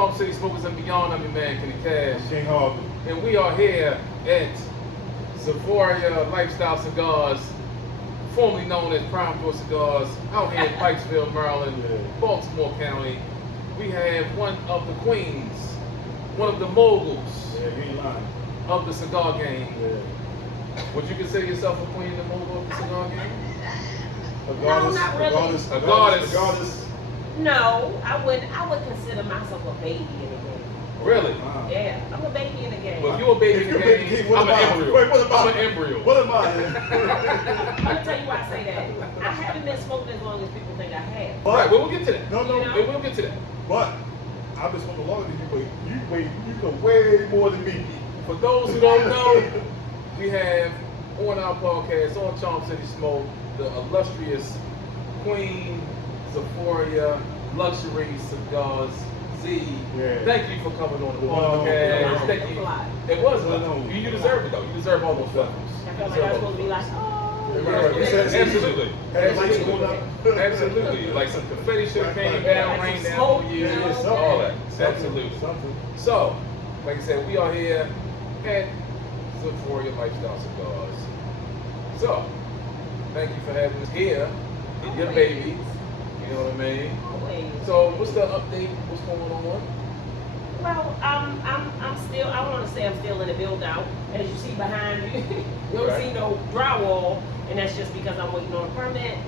Charm City Smokers and Beyond. I'm your man, Kenny Cash. King Harvey. And we are here at ZEPHORIA Lifestyle Cigars, formerly known as Prime Door Cigars, out here in Pikesville, Maryland, Baltimore County. We have one of the queens, one of the moguls of the cigar game. Would you consider yourself a queen and mogul of the cigar game? No, not really. A goddess. No, I would consider myself a baby in the game. Really? Yeah, I'm a baby in the game. Well, if you're a baby in the game, I'm an embryo. Wait, what about I'm an embryo. What am I? I'm gonna tell you why I say that. I haven't been smoking as long as people think I have. Right, well, we'll get to that. No, We'll get to that. But I've been smoking longer than you. You know way more than me. For those who don't know, we have on our podcast on Charm City Smoke the illustrious Queen ZEPHORIA Luxury Cigars ZEE. Thank you for coming on the podcast. Thank you. It was you deserve it though. You deserve all those flowers. I feel like I'm supposed to be like, Absolutely. Absolutely. Like some confetti should have came down, rained down on you, all that. Absolutely. So, like I said, we are here at ZEPHORIA Lifestyle Cigars. So, thank you for having us here. Your baby. You know what I mean? Always. So, what's the update? What's going on? Well, I'm still. I want to say I'm still in the build out. As you see behind you, you don't see no drywall, and that's just because I'm waiting on a permit.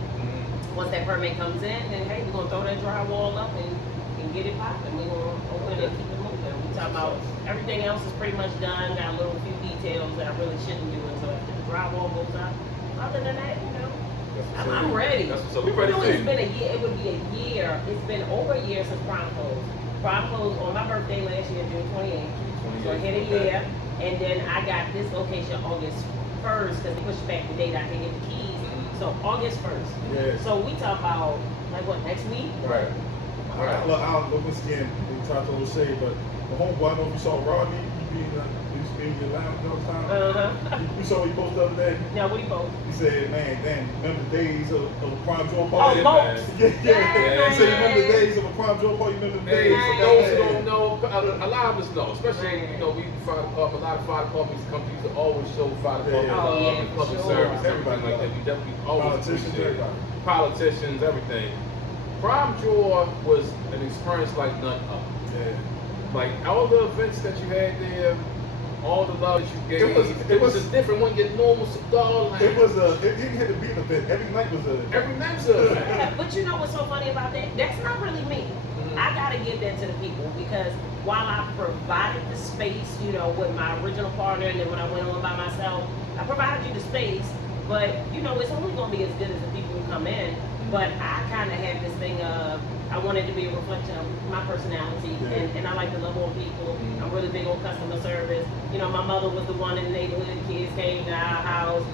Once that permit comes in, then hey, we're gonna throw that drywall up and get it popping. We're gonna open it and keep it moving. We talking about everything else is pretty much done. Got a little few details that I really shouldn't do until after the drywall goes up. Other than that, I'm ready. So we ready. It's been a year. It would be a year. It's been over a year since Prime closed. Prime closed on my birthday last year, June 28th. So I hit a year, and then I got this location August 1st because they pushed back the date I can get the keys. So August 1st. So we talk about like what, next week? Right. Look, I don't know once again, we tried to say, but the homeboy, I don't know if you saw Rodney, he used to be in your lounge all the time. You saw what he posted the other day? Yeah, what he posted? He said, man, damn, remember the days of a Prime Draw party? Oh, Mopes. He said, remember the days of a Prime Draw party? Remember the days? For those who don't know, a lot of us know, especially, we fire department, a lot of fire departments, companies that always show fire department love and public service, everything like that. We definitely always appreciate it. Politicians, everything. Prime Draw was an experience like none other. Like all the events that you had there, all the love that you gave, it was just different when your normal cigar line. It had to be an event. Every night was an event. Yeah, but you know what's so funny about that? That's not really me. I gotta give that to the people because while I provided the space, with my original partner, and then when I went on by myself, I provided you the space, but it's only gonna be as good as the people who come in. But I kind of had this thing of, I wanted to be a reflection of my personality, and I like to love on people. I'm really big on customer service. My mother was the one in the neighborhood, the kids came to our house.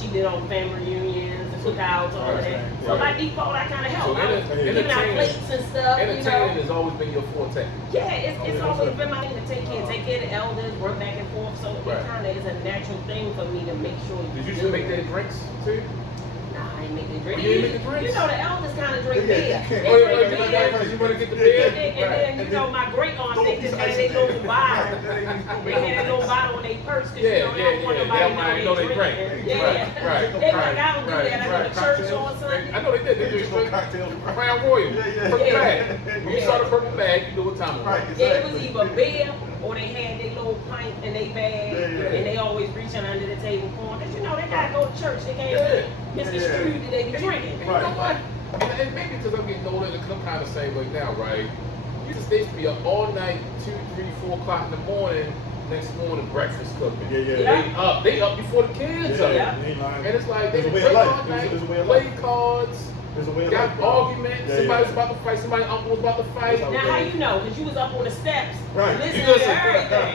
She did all the family reunions, the cookouts, all of that. So by default, I kind of help. Giving out plates and stuff. Entertaining has always been your forte. Yeah, it's always been my thing to take care of the elders, work back and forth. So it kind of is a natural thing for me to make sure. Did you just make their drinks too? I ain't making the drinks. You didn't make the drinks? The elders kind of drink beer. You want to get the beer? And then, my great aunts, they just had their little bottle. They had a little bottle in their purse because they don't want nobody to know they drink. Right. They like, I don't do that. I go to church on Sunday. I know they did. They do cocktails. Crown Royal. Purple bag. When you saw the purple bag, you know what time it was. Yeah, it was either beer or they had their little pint in their bag, and they always reaching under the table for them. Because they gotta go to church. They can't miss the street that they be drinking. You know what? And maybe because I'm getting older, because I'm kind of the same way now, right? You just used to be up all night, 2, 3, 4 o'clock in the morning. Next morning, breakfast cooking. They up before the kids up. And it's like they play all night, play cards. Got arguments. Somebody was about to fight. Somebody's uncle was about to fight. Now how you know? Because you was up on the steps, listening Listen. to everything.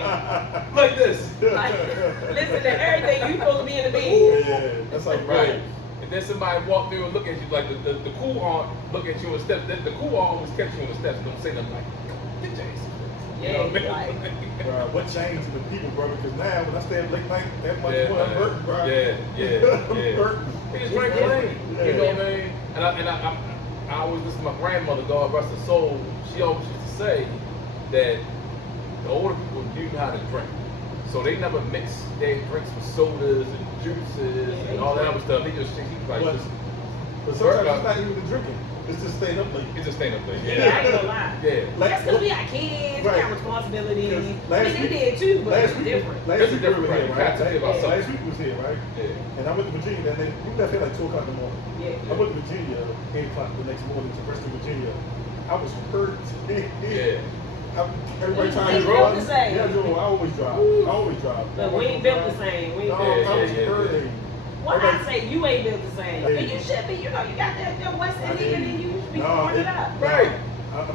Like this. Listen to everything. You supposed to be in the bed. That's like right. And then somebody walk through and look at you like the cool aunt look at you on the steps. The cool aunt always catch you on the steps and don't say nothing like, get your ass. What changed the people, brother? Because now when I stay up late night, that much I'm hurting, bro. I'm hurting. He just drank clean. You know what I mean? And I always listen to my grandmother, God rest her soul. She always used to say, that the older people knew how to drink. So they never mixed their drinks with sodas and juices and all that other stuff. They just like but, just but sometimes it's not even the drinking. It's just staying up late. it's a stand up thing. Yeah, I ain't gonna lie. Yeah. That's because we got kids, we got responsibilities. I mean, they did too, but it's different. Last week we were right? here, right? Last Last week we was here, right? Yeah. And I went to Virginia, and we left here like 2 o'clock in the morning. Yeah. I went to Virginia, 8 o'clock the next morning to Western Virginia. I was hurt. Yeah. Everybody trying to built drive. the same. Yeah, I always drive. I always drive. But we ain't built the same. We ain't No, built I the was same. hurting. Well, I say you ain't built the same. Yeah. And you should be. You know, you got that West Indian and you should be pouring it up. Right. I'm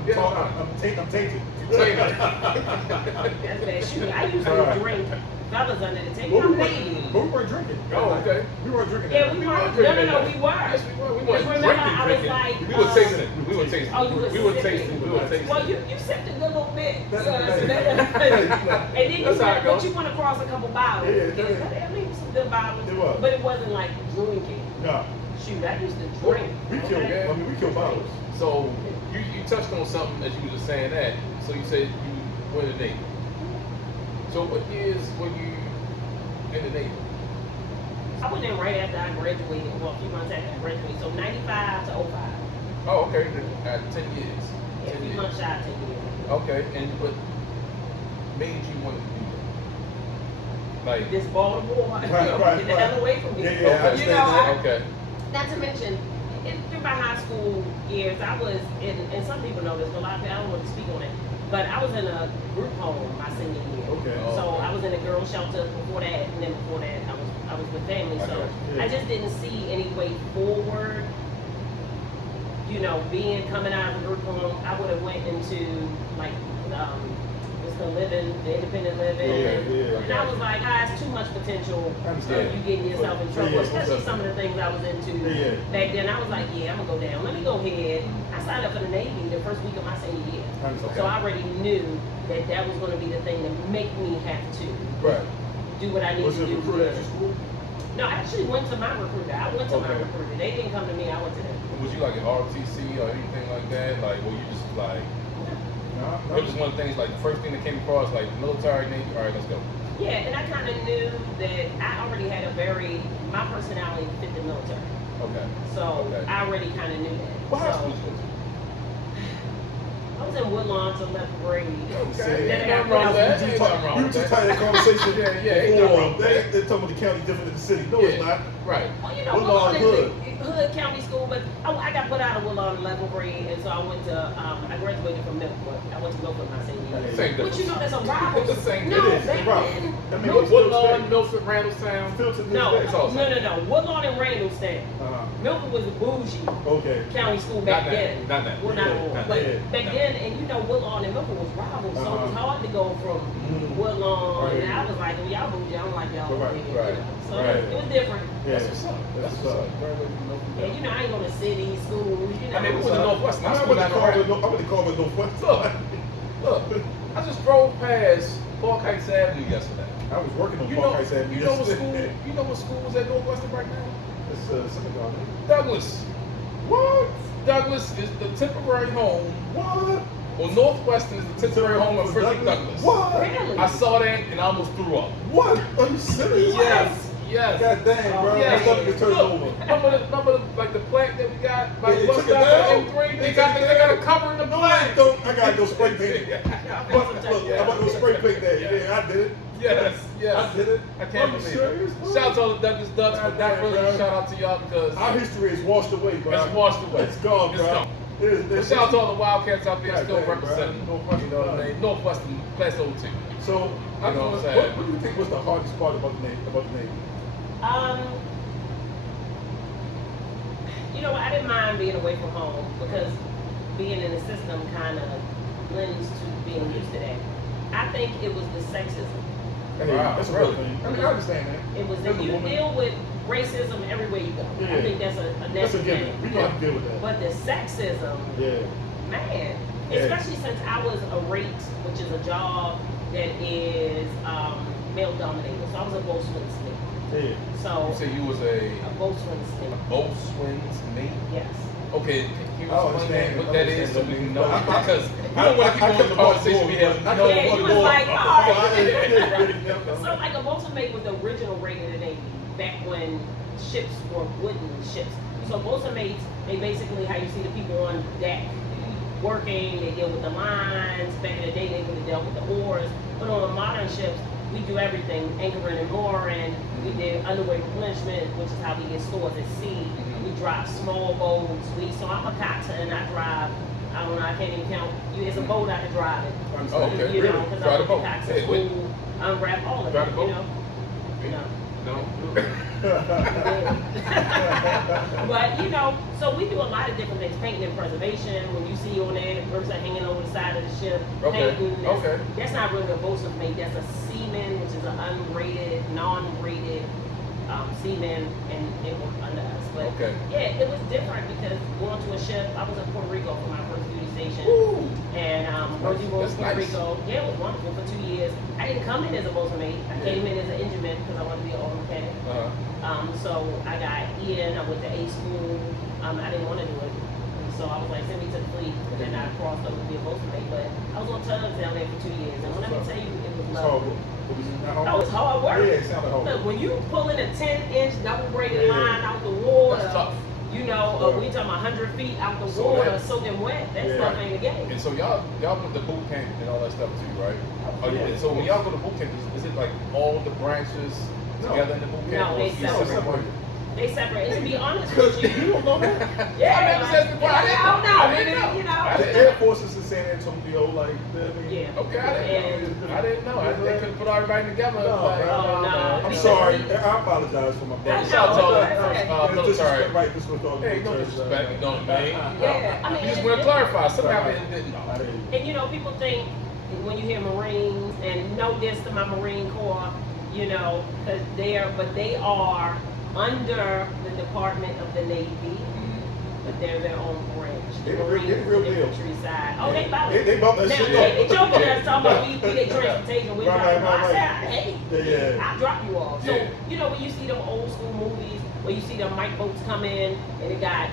tainted. That's bad. Shoot, I used to drink fellas under the table. I'm Navy. But we weren't drinking. Oh, okay. We weren't drinking. Yeah, we weren't. No, we were. Yes, we were. We Because weren't remember, drinking, I was like, we were tasting. We were tasting. Oh, you were we were sipping. tasting. We were tasting. Well, you sipped a good little bit. That's So, nice. and then you That's how it went, but goes. you went across a couple bottles. Yeah. I mean, some good bottles. It was. But it wasn't like drinking. No. Shoot, I used to drink. We killed. Okay. I mean, we killed bottles. So you touched on something as you were just saying that. So you said you went in the Navy. So what years were you in the Navy? I went in right after I graduated. Well, a few months after I graduated. So 95 to 05. Oh, okay. 10 years. Yeah, 10 a few years. months shy of 10 years. Okay, and what made you want to do that? Like, This Baltimore, Right, get the hell away from me. Yeah, I okay, understand You know, that. okay. Not to mention, through my high school years, I was in, and some people know this, but a lot of people, I don't want to speak on it, but I was in a group home my senior year. Okay. So I was in a girls' shelter before that, and then before that, I was with family. So Yeah. I just didn't see any way forward. You know, coming out of the group home, I would have went into like just the living, the independent living, and I was like, it's too much potential I of understand. you getting yourself in trouble, Yeah, especially some of the things I was into back then. I was like, I'm gonna go down. Let me go ahead. I signed up for the Navy the first week of my senior year, I understand. so I already knew that was going to be the thing to make me have to Right. do what I need Was to it do. recruited at your school? No, I actually went to my recruiter. I went to my Okay. recruiter. They didn't come to me. I went to them. Was you like an ROTC or anything like that? Like, were you just like, No. it was one of the things, like, the first thing that came across, like, military, Navy, all right, let's go. Yeah, and I kind of knew that I already had my personality fit the military. Okay. So Okay. I already kind of knew that. What high So, school did you go to? I was in Woodlawn to 11th grade. Okay. Then I Ain't got nothing wrong with that. We Ain't nothing wrong were with just that. having that conversation Ain't nothing wrong before. with that. They're talking about the county different than the city. No, it's not. Right. Well, you know, Woodlawn Woodlawn is a hood county school, but I got put out of Woodlawn in 11th grade, and so I went to, I graduated from Milford. I went to Milford my senior year. Same But you know, there's a rival. It's the same No, difference. back It's a rival. then. I mean, it's Woodlawn, Milford, Randallstown. still to this No, day. It's all the same. no. Woodlawn and Randallstown. Milford was a bougie Okay. county school back Not now. then. Not now. Well, not Yeah, anymore. not But now. back then, and you know, Woodlawn and Milford was rivals, so it was hard to go from Woodlawn. Right. And I was like, well, y'all bougie, I don't like y'all. Right, over here, right, you know. So right. it was different. Yeah. That's what's up. That's what's up. Yeah, you know, I ain't going to city, schools, you know. I mean, we went to Northwestern. I went to Carver Northwest. Look, I just drove past Park Heights Avenue yesterday. I was working on You Park know, Heights Avenue you know what school? yesterday. You know what school was at Northwestern right now? It's Cigar. Douglas. What? Douglas is the temporary home. What? Well, Northwestern is the temporary home of Frederick Douglas. What? Really? I saw that and I almost threw up. What? Are you serious? Yes. God damn, bro. Yes. That stuff gets turned over. Remember like the plaque that we got by They the bus took it stop down? at M3? They They got a cover in the No, plaque. I don't. I got no spray paint. Look, I bought no spray paint there. Yeah, I did it. Yes. I did it. I can't Are you believe serious, it. bro? Shout out to all the Douglas Ducks, but not really Bro. shout out to y'all because Our history is washed away, bro. it's washed away. It's gone, It's bro. gone. But It's shout out to all the Wildcats out there Right, still right, bro. representing. Northwestern, You know what I mean? Northwestern Class 02. So, You know what I'm saying? what do you think was the hardest part about the Navy? You know, I didn't mind being away from home because being in the system kind of lends to being used to that. I think it was the sexism. Hey, Wow, that's a really? real thing. I mean, I understand that. It was As that a you woman, deal with racism everywhere you go. Yeah. I think that's a That's a natural given. thing. We gonna have to deal with that. But the sexism, Yeah. man, Yeah. especially since I was a rate, which is a job that is male dominated. So I was a boatswain's mate. Yeah. You So said you was a a boatswain's mate. boatswain's mate? Yes. Okay, can you explain what that is so we can know? I- Because we don't want to keep going the conversation we have. I Yeah, he was like, oh. oh. So like a Baltimore was the original rate of the Navy back when ships were wooden ships. So Baltimore's, they basically how you see the people on deck working, they deal with the lines. Back in the day, they would have dealt with the oars. But on the modern ships, we do everything, anchoring and mooring. We did underway replenishment, which is how we get stores at sea. We drive small boats. So I'm a captain, I drive. I don't know, I can't even count. It's a boat I can drive it. Oh, okay. You know, because I Drive the went to boat. coxswain Hey, wait. school, unwrap all of Drive it, the boat. you know. No. No. But you know, so we do a lot of different things, painting and preservation. When you see on there, the person hanging over the side of the ship, Okay. painting. Okay. That's not really a boatswain's mate. That's a seaman, which is an unrated, non-rated seaman, and it was under us. But Okay. yeah, it was different because going to a ship. I was in Puerto Rico for my first duty station. Ooh. And Rosie Rose, That's Puerto nice. Rico. Yeah, it was wonderful for 2 years. I didn't come in as a boatswain mate. I came in as an engine man because I wanted to be an auto mechanic. So I got in, I went to A school. I didn't want to do it. So I was like, send me to the fleet. And then I crossed over to be a boatswain mate. But I was on tugs down there for 2 years. And let me tell you, it was It's lovely. horrible. Oh, it's hard work. Yeah, it sounded horrible. Look, when you pulling a 10-inch double braided Yeah. line out the water, That's tough. you know, Yeah. we talking 100 feet out the So water, that- soaking wet. That Yeah. stuff ain't a game. And so y'all went to boot camp and all that stuff too, right? Oh, Yeah. So when y'all go to boot camp, is it like all the branches No. together in the boot camp? No, or they is it separate. separate one? They separate. And to be honest with you, You don't know that? yeah, I never said before. I didn't know. know. I didn't know. You know. I The didn't Air Force is in San Antonio, like, I mean, Yeah. Okay, I didn't know. I didn't know. They could have put everybody together. No, like, man. Oh, no. I'm Because sorry. we- I apologize for my I brother. know. Shout out to all It's the okay. military. Right, this was all Hey, no disrespect, you know what I mean? Yeah, I mean, You just it- want to it- clarify. Some of it didn't know. I didn't. And you know, people think when you hear Marines, and no diss to my Marine Corps, you know, because they are under the Department of the Navy, but they're their own branch. The They're Marines, real the deal. infantry side. Oh, they about They bought that now, shit they up. joking us talking about we get transportation. We Right, drop them off. right, I said, right. hey, Yeah. I'll drop you off. So Yeah. you know when you see them old school movies where you see them Mike boats come in and it got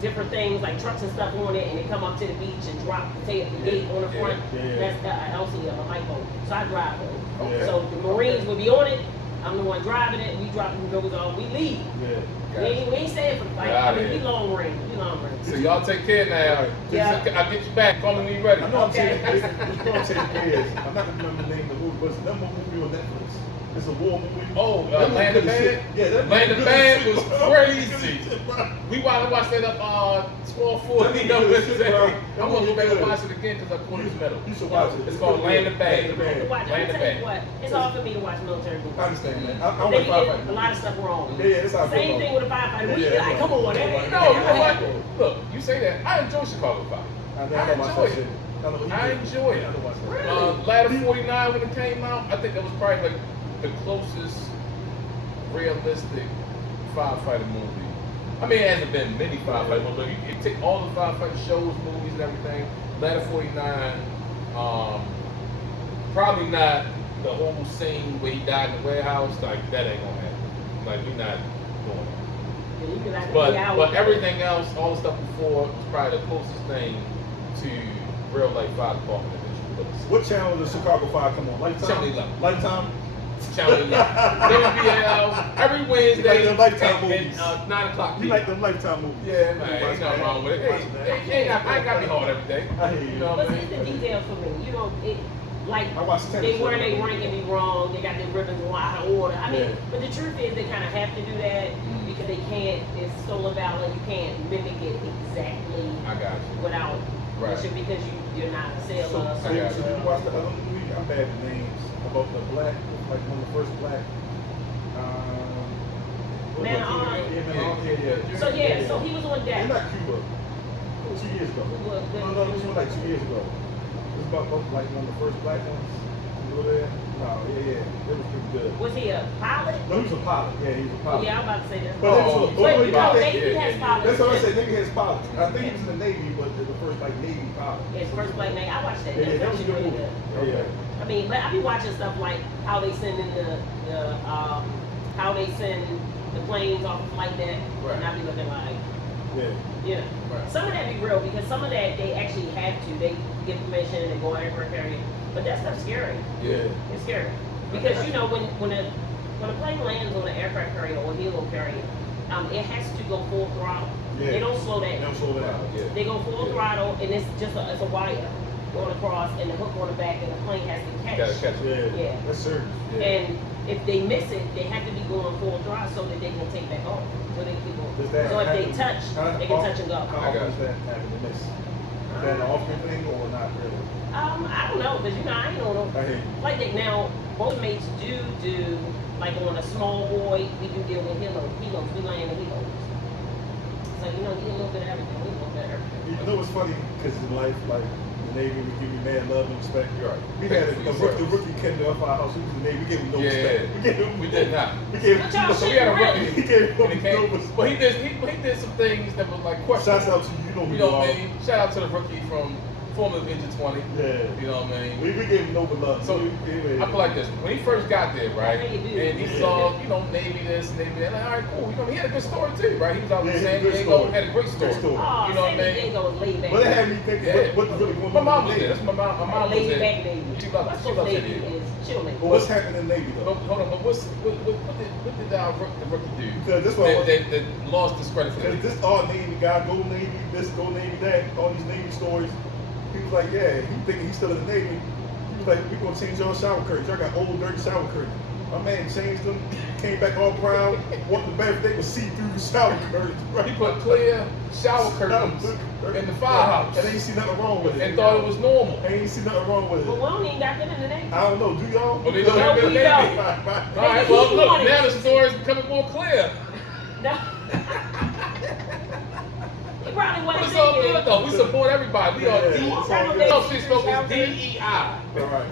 different things like trucks and stuff on it, and they come up to the beach and drop the gate on the front. Yeah. That's LCM, a Mike boat. So I drive it. Okay. So the Marines will be on it. I'm the one driving it. We drop the doors on. We leave. Yeah. We ain't staying for the fight. Got I mean, it. we long range. We long range. So y'all take care now. Yeah. I'll get you back. Call me when you ready. I know I'm Okay. saying it's going to take years. I'm not going to remember the name of the movie, but it's another movie on Netflix. It's a war movie. Oh, That Land movie of good as Band? shit. Yeah, that Land of movie Band good as was shit. crazy. Bro. We watched that up 1240. That movie good as shit, bro. That I'm gonna go movie back and good. watch it again because I caught it metal. You should watch it. It's called Land of Band. Land of Band. To watch. I'm Land gonna of tell you Band. what. It's hard for me to watch military movies. I understand, man. I'm They like get a firefighter. lot of stuff wrong. Yeah, that's how I feel Same about thing it. with a firefighter. We Yeah, like, come on, that ain't No, you know what? Look, you say that. I enjoy Chicago Fire. I I know enjoy that it. shit. I enjoy it. I know watch that. Really? Ladder 49 when it came out, I think that was probably like the closest realistic firefighter movie. I mean, it hasn't been many firefighter movies, but you take all the firefighter shows, movies, and everything. Ladder 49, probably not the whole scene where he died in the warehouse. Like that ain't gonna happen. Like we're not doing that. Yeah, you can like But everything else, all the stuff before, was probably the closest thing to real life fire department that you could see. What channel does Chicago Fire come on? Lifetime? Channel 11. Lifetime? Channel 11. WBL every Wednesday You like them Lifetime at movies. 9 o'clock. You like them Lifetime movies? Yeah, man, ain't nothing wrong with it. Hey, I ain't gotta be hard every day. I hear you. know But what I see mean? the details for me. You know, it like I watch tennis. they wear their rank and be wrong. They got their ribbons out of order. I mean, Yeah. but the truth is they kind of have to do that because they can't. It's stolen valor. You can't mimic it exactly I got you. without Right. because you're not a sailor. So, or so got did you watch the other movie? I'm bad with names. About the black, like one of the first black. What Man was it? on. Yeah, Man on. Yeah. So yeah, so he was on It's deck. not Cuba. 2 years ago. Well, No, this was like 2 years ago. It was about like one of the first black ones. You know there? No, yeah. It was pretty good. Was he a pilot? No, he was a pilot. Yeah, he was a pilot. Yeah, I'm about to say that. But it was Oh, a, But you know, I think- Navy has pilots. that's what I said. Nigga has pilots. I think he was in the Navy, but the first like Navy pilot. His first black name. I watched that. Yeah, That's that was a actually good really movie. good. Yeah. I mean, but I be watching stuff like how they send in how they send the planes off the flight deck, Right. and I be looking like, Yeah. you know. Right. Some of that be real because some of that they actually have to. They get permission and go on aircraft carrier, but that stuff's scary. Yeah. It's scary because you know when a plane lands on an aircraft carrier or a helo carrier, it has to go full throttle. Yeah. They don't slow They down. don't slow down. Yeah. They go full Yeah. throttle, and it's just it's a wire going across and the hook on the back, and the plane has to You gotta catch. catch it. Yeah. Yeah. That's serious. Yeah. And if they miss it, they have to be going full throttle so that they can take back off. So they can go. Does that So if they happen- touch, they can touch and go. How often does that happen to miss? Is that an often thing or not really? I don't know, because you know I ain't on no I hear you. like that now. Both mates do like on a small boy. We do deal with helos. We land the helos. So you know, we get a little bit of everything. We a little bit of everything. You know what's funny? Because in life, like the Navy, we give you mad love and respect. You're right. We had Thank you a for your rookie Kendall up our house. He was in the Navy. We gave him no Yeah, respect. yeah. We gave him. We did not. We gave But y'all So we had a shit rookie. He gave him When he no came, respect. but he did some things that was like questionable. Shouts out to you. You know who You you know what are. I mean? Shout out to the rookie from former Engine 20. Yeah. You know what I mean? We gave him no love. So we gave him- I feel like this. When he first got there, right? I know you do. And he Yeah. saw, you know, Navy this, Navy that. Like, all right, cool. You know, he had a good story too, right? He was out in Yeah, he San had a good Diego, story. had a great story. Good story. Oh, You know what I San mean? Diego was laid back. But it had me thinking, Yeah. what's really going on? My mom in was the there. Navy? That's my mom was laid there. back Navy. She loved What's San those Navy Diego. is chill Navy. But what's happening in the Navy But though? hold on, but what did the rookie do? Because this one- that lost this credit for Because that. this all Navy guy, go Navy, this, go Navy, that, all these Navy stories. He was like, yeah, he thinking he's still in the Navy. He was like, we gonna change y'all shower curtains. Y'all got old, dirty shower curtains. My man changed them, came back all proud, walked the bathroom, they would see through the shower curtains. Right? He put clear shower curtains in the firehouse And ain't see nothing wrong with it. and thought it was normal. Ain't see nothing wrong with But it. we don't even got them in the Navy. I don't know, do y'all? Well, they No, don't have we the Navy. don't. All right, well, look, now the story is becoming more clear. No. He probably But wasn't it's all thinking. good though. We support everybody. We are Yeah, DEI. it's all good. No, see, spelled was DEI. All right.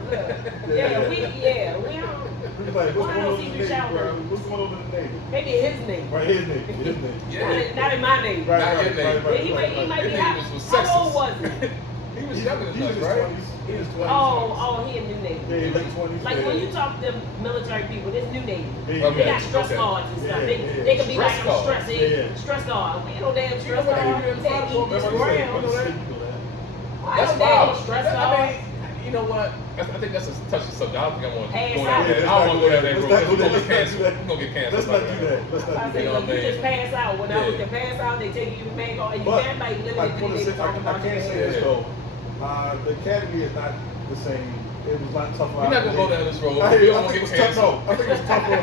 Yeah, we don't. He's like, what's Why going don't on see in the the Navy, shower bro? curtains? What's going on in the Navy? Maybe his name. Right, his Navy, his Navy. Yeah. Not in my name. Right, Not right, your name. right, right, He right, might His be name how, was how old sexist. was he? He was younger He than was us, in his right? 20s. He was 20s. Oh, he in New Navy. Yeah, late 20s. Like yeah. when you talk to military people, this New Navy. Yeah, They got stress okay. guards and stuff. Yeah, They, yeah. they can be Stress like, I'm guards. stressed. Yeah. Stress guard. We ain't no damn You know stress what guard. they do in They Baltimore? eat this Remember what they ground. say? Why That's no damn wild. stress I guard? mean, you know what? I think that's a touchy subject. I don't think I want to Pass go out. down there. Yeah, I don't want to go down there, let's bro. not do We're that. going to get Let's not do canceled. that. We're going to get canceled. Let's not do that. Let's I not do say, You know look, what I you mean? just pass out. When I was Yeah. to pass out, they take you to Mango, and you But can't like I literally want to say, talking I about can't say your this Yeah. though. The academy is not the same. It was a lot tougher. We're not going to go down this road. I We don't want think to it get was tough. No, canceled. I think it was tougher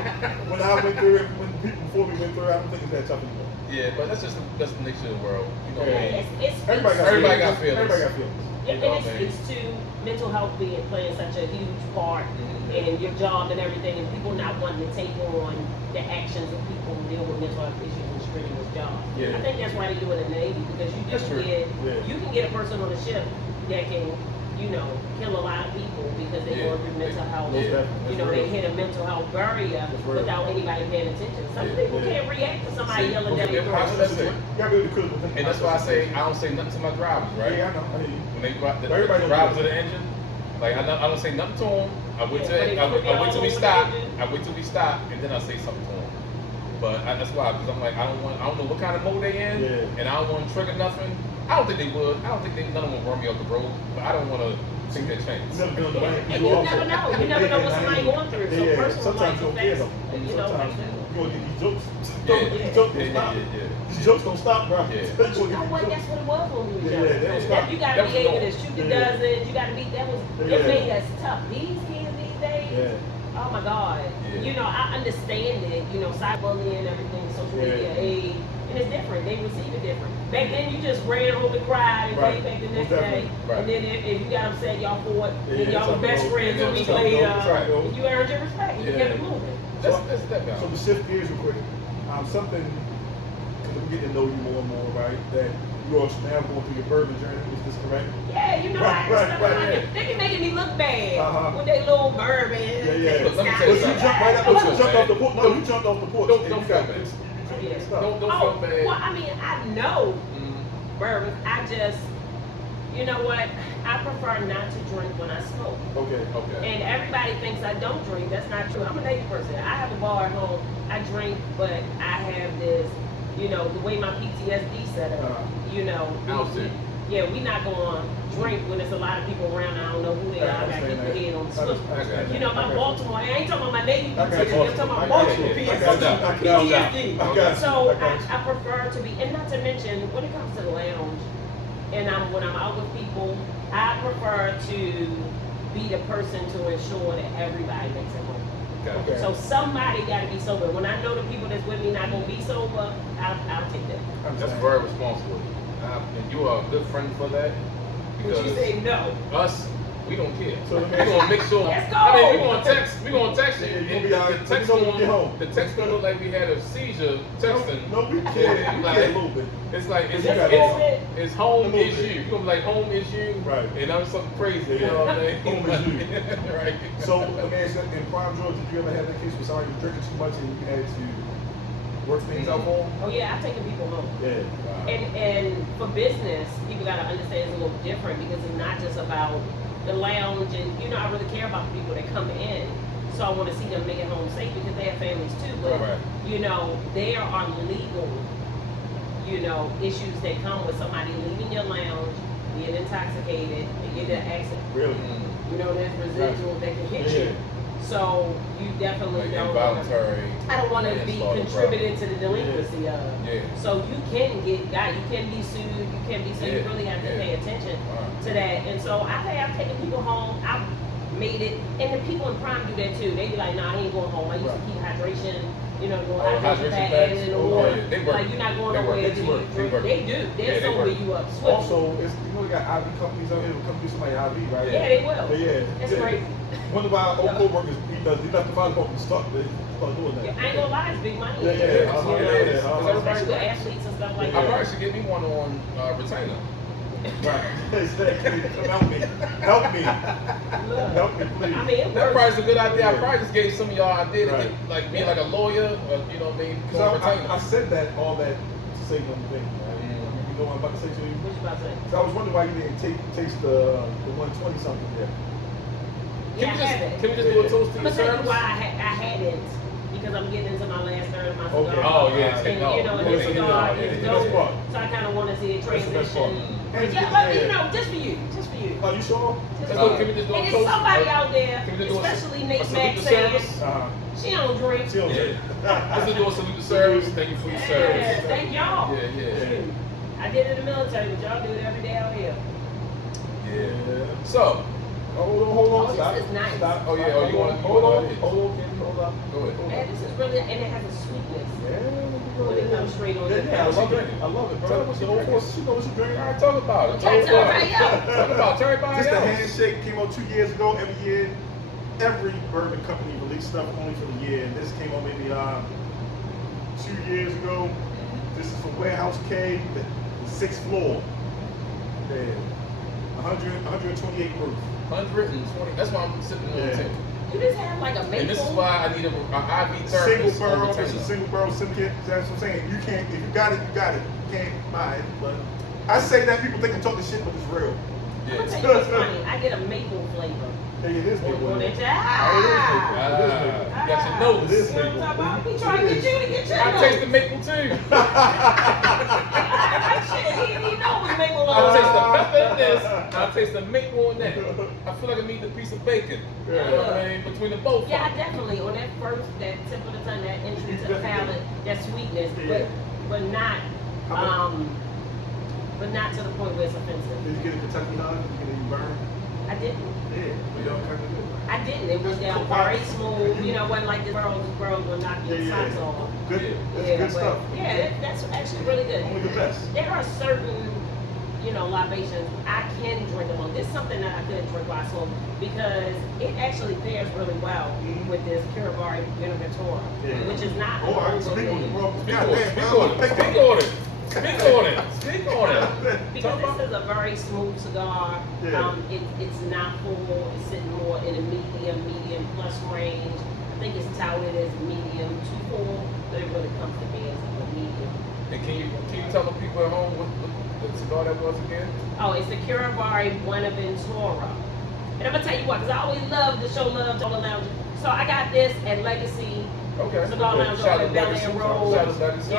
when I went through it. When people before we went through it, I don't think it's that tough anymore. Yeah, but that's the nature of the world. You know what I mean? It's Everybody got feelings. Everybody got feelings. Everybody got feelings. Yeah, You know and what I it speaks to mental health playing such a huge part in your job and everything, and people not wanting to take on the actions of people who deal with mental health issues and strenuous jobs. Yeah. I think that's why they do it in the Navy, because That's true. you can get a person on a ship that can, you know, kill a lot of people because they Yeah. go through mental health. Most Yeah. definitely. You know, they hit a mental health barrier That's real. without anybody paying attention. Some Yeah. people Yeah. can't react to somebody See, yelling most at of them them. process it. You gotta be able to cook with it. And that's why I say I don't say nothing to my drivers, right? Yeah, I know. I hear you. When they the Everybody don't drivers do of the engine, like I don't say nothing to them. I wait till Yeah, but they I wait till we all stop. over the I wait till we stop, and then I say something to them. But that's why, because I'm like I don't know what kind of mode they in, Yeah. and I don't want to trigger nothing. I don't think they would. I don't think none of them will run me off the road. But I don't want to take that chance. You never been on the bank. And you never know. You never know what somebody going through. So Yeah, personal sometimes life you don't care affects, though. you know, Sometimes affects you gonna get these jokes. Yeah. These jokes don't stop. Yeah. These jokes don't stop, bro. Yeah. But you know what? That's what it was when we were Yeah, young. that was That you gotta that be was able to normal. shoot the Yeah. dozen. You gotta be. That was. Yeah. It made us tough. These kids these days. Yeah. Oh my God. Yeah. You know, I understand it. You know, cyberbullying and everything, social media Yeah. age, and it's different. They receive it different. Back then, you just ran home and cried and Right. came back the Most next day. definitely. Right. And then if you got upset, y'all fought. Yeah, Then y'all were something best goes. friends Yeah, a week something later. goes. Right. And you earned your respect. You Yeah. kept it moving. That's that So now. to shift gears real quick, something, because I'm getting to know you more and more, right? That you are now going through your bourbon journey. Is this correct? Yeah, you know, Right, I right, stuff right, like yeah. that. They be making me look bad Uh-huh. with their little bourbon. Yeah. Look, let me Scotch. tell But you you something. jumped right up. Don't You feel jumped bad. off the porch. No, you jumped off the porch. Don't and you feel got bad. this. You jumped Yeah. this stuff. Don't Oh, feel bad. well, I mean, I know Mhm. bourbon. I just You know what? I prefer not to drink when I smoke. Okay. And everybody thinks I don't drink. That's not true. I'm a lady person. I have a bar at home. I drink, but I have this, you know, the way my PTSD set up. You know, yeah, we not going to drink when there's a lot of people around. I don't know who they are. I got to keep my head on the swivel. You know, my Baltimore. I ain't talking about my Navy PTSD. I'm talking about Baltimore PTSD. So I prefer to be, and not to mention when it comes to the lounge, and when I'm out with people, I prefer to be the person to ensure that everybody makes it home. Okay. So somebody got to be sober. When I know the people that's with me not gonna be sober, I'll take that. That's very responsible. And you are a good friend for that. Because you say no. Us, we don't care. So we're gonna make sure. Let's go. I mean, we're gonna text you. The text gonna look like we had a seizure texting. No, we can't. Like, a little bit. It's like it's home is you. You're gonna be like home is you. Right. And I'm something crazy. You know what I mean? Home is you. Right. So let me ask you, in Prime Georgia, did you ever have that case where somebody was drinking too much and you had to work things out for them? Oh yeah, I've taken people home. Yeah. Wow. And for business, people gotta understand it's a little different because it's not just about the lounge, and you know I really care about the people that come in. So I want to see them make it home safe because they have families too. But you know, there are legal, you know, issues that come with somebody leaving your lounge, being intoxicated, and getting an accident. Really? You know, there's residual that can hit you. So you definitely don't. Involuntary. I don't want to be contributing to the delinquency of. So you can get got, you can be sued, you can be so you really have to pay attention to that. And so I've taken people home. I've made it, and the people in Prime do that too. They be like, nah, I ain't going home. I used to keep hydration. You know, go hydration pads in the water. Like you're not going nowhere. They do. They'll sober you up. Swiftly. Also, it's, you know, we got IV companies out here who come do somebody IV, right? Yeah, they will. But yeah, It's crazy. One of our old co-workers, he left the fire department stuck. They start doing that. I ain't gonna lie, it's big money. Especially with athletes and stuff like that. I probably should get me one on retainer. Right. Help me, please. I mean, that probably is a good idea. I probably just gave some of y'all idea to get, like being like a lawyer, or, you know what I mean? I said that all that to say one thing. Right? You know what I'm about to say to you? What you about to say? So I was wondering why you didn't taste the 120 something there. Can we just do a toast to I'm the gonna tell you service? why I hadn't, because I'm getting into my last third of my cigar. Okay. Oh yeah, And you know, and this cigar is dope. So I kind of want to see it transition. You know, just for you. Are you sure? Can we just do a And toast? there's somebody out there, especially Nate Mack, saying she don't drink. She don't drink. Let's just do a salute to service. Thank you for your service. Yeah, thank y'all. Yeah. I did it in the military, but y'all do it every day out here. Yeah. So. Hold on. Oh, this is nice. Stop. Oh yeah. Hold on. Hold on. Go ahead. Man, this is really, and it has a sweetness. Yeah. When it comes straight on your I love palate. it. I love it, bro. Tell her what you drinking. She know what she's drinking. All right, talk about it. Turn everybody out. Talk about it. Turn everybody Just the out. handshake came out 2 years ago. Every year, every bourbon company released stuff only for the year, and this came out maybe 2 years ago. This is from Warehouse K, the 6th floor. Yeah. 128 proof. 120. That's why I'm sipping on the tip. You just have like a maple. And this is why I need an IV therapist. Single barrel, on it's a single barrel syndicate. That's what I'm saying. You can't, if you got it, you got it. You can't buy it. But I say that people think I'm talking shit, but it's real. I'm gonna tell you what's funny. I get a maple flavor. Hey, it is maple. On it. It is maple. You got your notes. It is You know what I'm maple. talking about? We trying to get you to get your I notes. taste the maple too. Shit, he didn't know it was maple I on taste the pepper in this. I taste the maple in that. I feel like I'm eating a piece of bacon. You know what I mean? Between the both. Yeah, I definitely on that first, that tip of the tongue, that entry to the palate, that sweetness, but not to the point where it's offensive. Did you get a Kentucky hug? Did you get any burn? I didn't. Yeah. I didn't. It was down very smooth. You know, wasn't like the girls will knock your socks off. Good. That's good stuff. Yeah, that's actually really good. Only the best. There are certain, you know, libations I can drink them on. This is something that I couldn't drink while I smoke because it actually pairs really well with this Curavari Venaventura, which is not. Oh, I speak on it, bro. Speak on it. Because this is a very smooth cigar. It's not full. It's sitting more in a medium plus range. I think it's touted as medium to full, but it really comes to me as a medium. And can you tell the people at home what the cigar that was again? Oh, it's the Curavari Buenaventura. And I'm gonna tell you what, because I always love to show love to all the lounges. So I got this at Legacy Cigar Lounge Shout over out at Bel Air Legacy. Road. Shout out Legacy.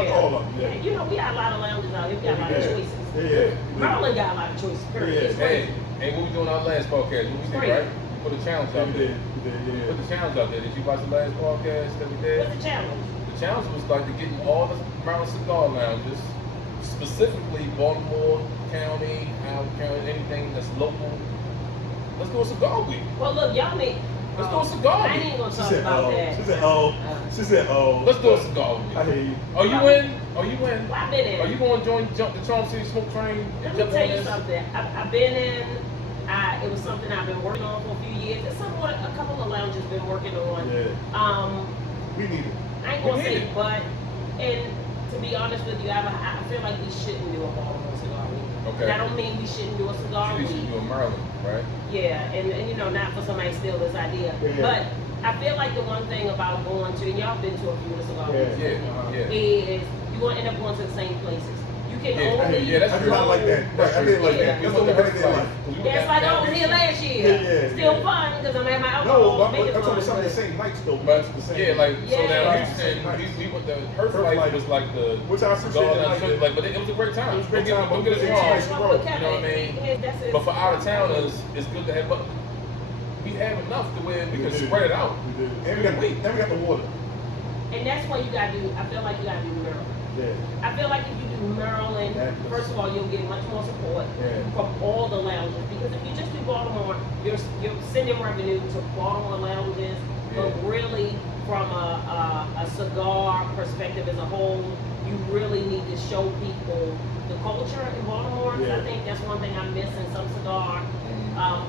Yeah, you know, we got a lot of lounges out here. We got a lot of choices. Maryland got a lot of choices, period. It's crazy. Hey, what we doing our last podcast? What we did, right? We put a challenge out there. We put the challenge out there. Did you watch the last podcast that we did? What's the challenge? The challenge was like to get in all the Maryland cigar lounges, specifically Baltimore County, Howard County, anything that's local. Let's do a cigar week. Well, look, y'all need. Let's do a cigar I week. ain't gonna talk about that. She said, oh. She said, oh. Let's do a cigar week. I hear you. Are you in? Are you in? Well, I've been in. Are you going to jump the Charm City Smoke Train? Let me tell you something. I've been in. It was something I've been working on for a few years. It's somewhat a couple of lounges been working on. Yeah. We need it. I ain't gonna say, but and to be honest with you, I feel like we shouldn't do a Baltimore cigar week. Okay. That don't mean we shouldn't do a cigar You week. should do a Maryland, right? Yeah, and you know, not for somebody to steal this idea, Yeah. but I feel like the one thing about going to, and y'all been to a few of the cigar weeks, is you're gonna end up going to the same places. You can only that's I true. did not like that. Right, I didn't like that. That's the only thing I didn't like. Yeah, it's like I was here last year. Still fun because I'm at my alcohol. No, make it I'm talking fun, about some of the but- same nights though. But the same. yeah, like so now Yeah. Houston, we went the Herf Life was like the Which I appreciate cigar it, lounge, like but it was a great time. It was a great time, Don't get us but wrong. it's Yeah, wrong. but You know what I mean? that's it. But for out of towners, it's good to have. But we have enough to where we can spread it out. We did. And we got the water. And that's what you gotta do. I feel like you gotta do Maryland. Yeah. I feel like if you do Maryland, first of all, you'll get much more support from all the lounges. Because if you just do Baltimore, you're sending revenue to Baltimore lounges, but really from a cigar perspective as a whole, you really need to show people the culture in Baltimore. Yeah. I think that's one thing I miss in some cigar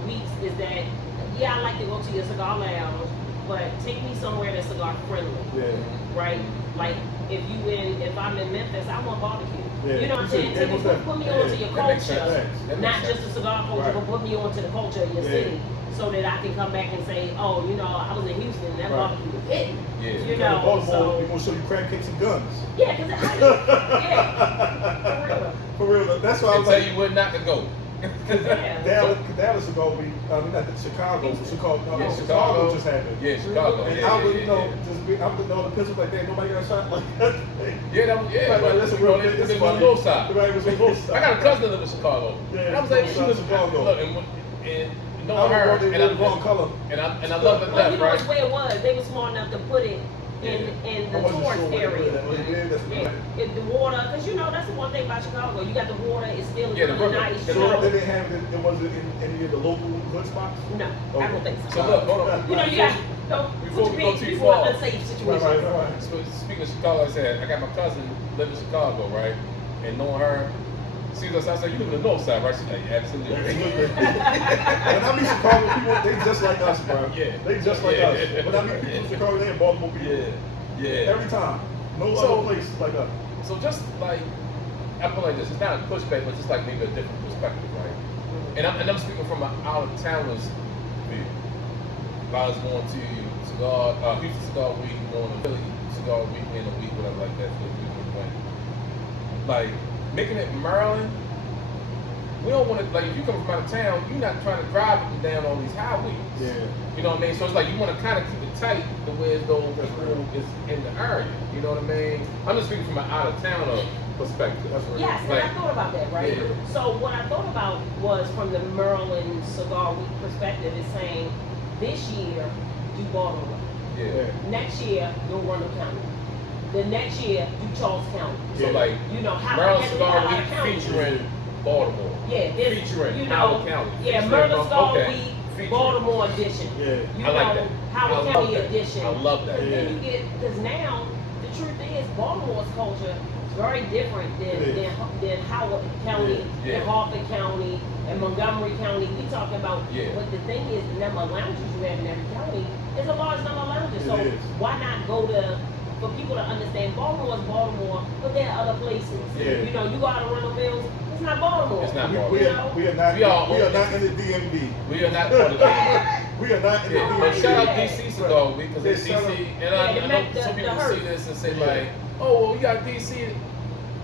weeks is that, I like to go to your cigar lounge, but take me somewhere that's cigar friendly. Yeah. Right? Like if I'm in Memphis, I want barbecue. Yeah. You know what I'm saying? Yeah, Put me onto your That makes culture, sense. not just the cigar culture, but put me onto the culture of your city, so that I can come back and say, oh, you know, I was in Houston, and that barbecue was hitting. Yeah. You know, Baltimore, we're so gonna show you crab cakes and guns. yeah, because For real. That's why I I'll was tell like, you where not to go. Dallas is gonna be, not Chicago. Chicago just happened. Yeah, Chicago. And Yeah, I would, yeah. I'm putting all the pistols like that. Nobody got shot like that. But that's a you real know, thing. it's on the low side. Right, it was on both sides. I got a cousin that live in Chicago. Yeah, And I was like, she was Chicago. look, and knowing her, and the wrong color. I love the well, left, you know right? where it was. They were smart enough to put it in the tourist area. The water, because you know that's the one thing about Chicago. You got the water, it's still Yeah, the really river. nice. The So river. they didn't have it wasn't in any of the local hood spots? No, I don't think so. So look, hold on. You know, you got don't Before put we your go too people far. in unsafe situations. Right. So speaking of Chicago, like I said, I got my cousin live in Chicago, right? And knowing her, sees us, I said, you live in the north side, right? She's like, absolutely. When I meet Chicago people, they just like us, bro. Yeah. They just like us. When I meet people from Chicago, they in Baltimore people. Yeah. Every time. No So- other place like us. So just like, I feel like this, it's not a pushback, but just like maybe a different perspective, right? And I'm speaking from an out-of-towners view. If I was going to Houston Cigar Week, going to Philly Cigar Week, in a week, whatever like that, for the people went. Like, making it Maryland, we don't want to, like, if you come from out of town, you're not trying to drive up and down on these highways. Yeah. You know what I mean? So it's like you want to kind of keep it tight the way as though people is in the area. You know what I mean? I'm just speaking from an out-of-towner perspective. That's right. Yes, and Like, I thought about that, right? Yeah. So what I thought about was from the Maryland Cigar Week perspective is saying, this year, do Baltimore. Yeah. Next year, do Roanoke County. The next year, do Charles County. So like, You know, how Maryland how Cigar how Week counties. featuring Baltimore. Yeah, this, Featuring you know, Howard County. Yeah, Featuring Maryland Cigar okay. Week, Featuring. Baltimore edition. Yeah. You I like know, that. Howard I love County that. edition. I love that. Because then Yeah. you get, because now, the truth is, Baltimore's culture is very different It is. than Howard County, Yeah. and Harford County, and Montgomery County. We talking about, Yeah. but the thing is, the number of lounges you have in every county is a large number of lounges. It So is. why not go to, for people to understand, Baltimore is Baltimore, but there are other places. Yeah. You know, you go out to Reynolds Mills, it's not Baltimore. It's not We Baltimore. are not We are in the DMV. We are not part of that. We are not in the Yeah, DMV. but shout out Yeah. DC Cigar Week because Yeah, shout out. DC, and Yeah, I they know make some the people hurt. see this and say Yeah. like, oh, well, you got DC.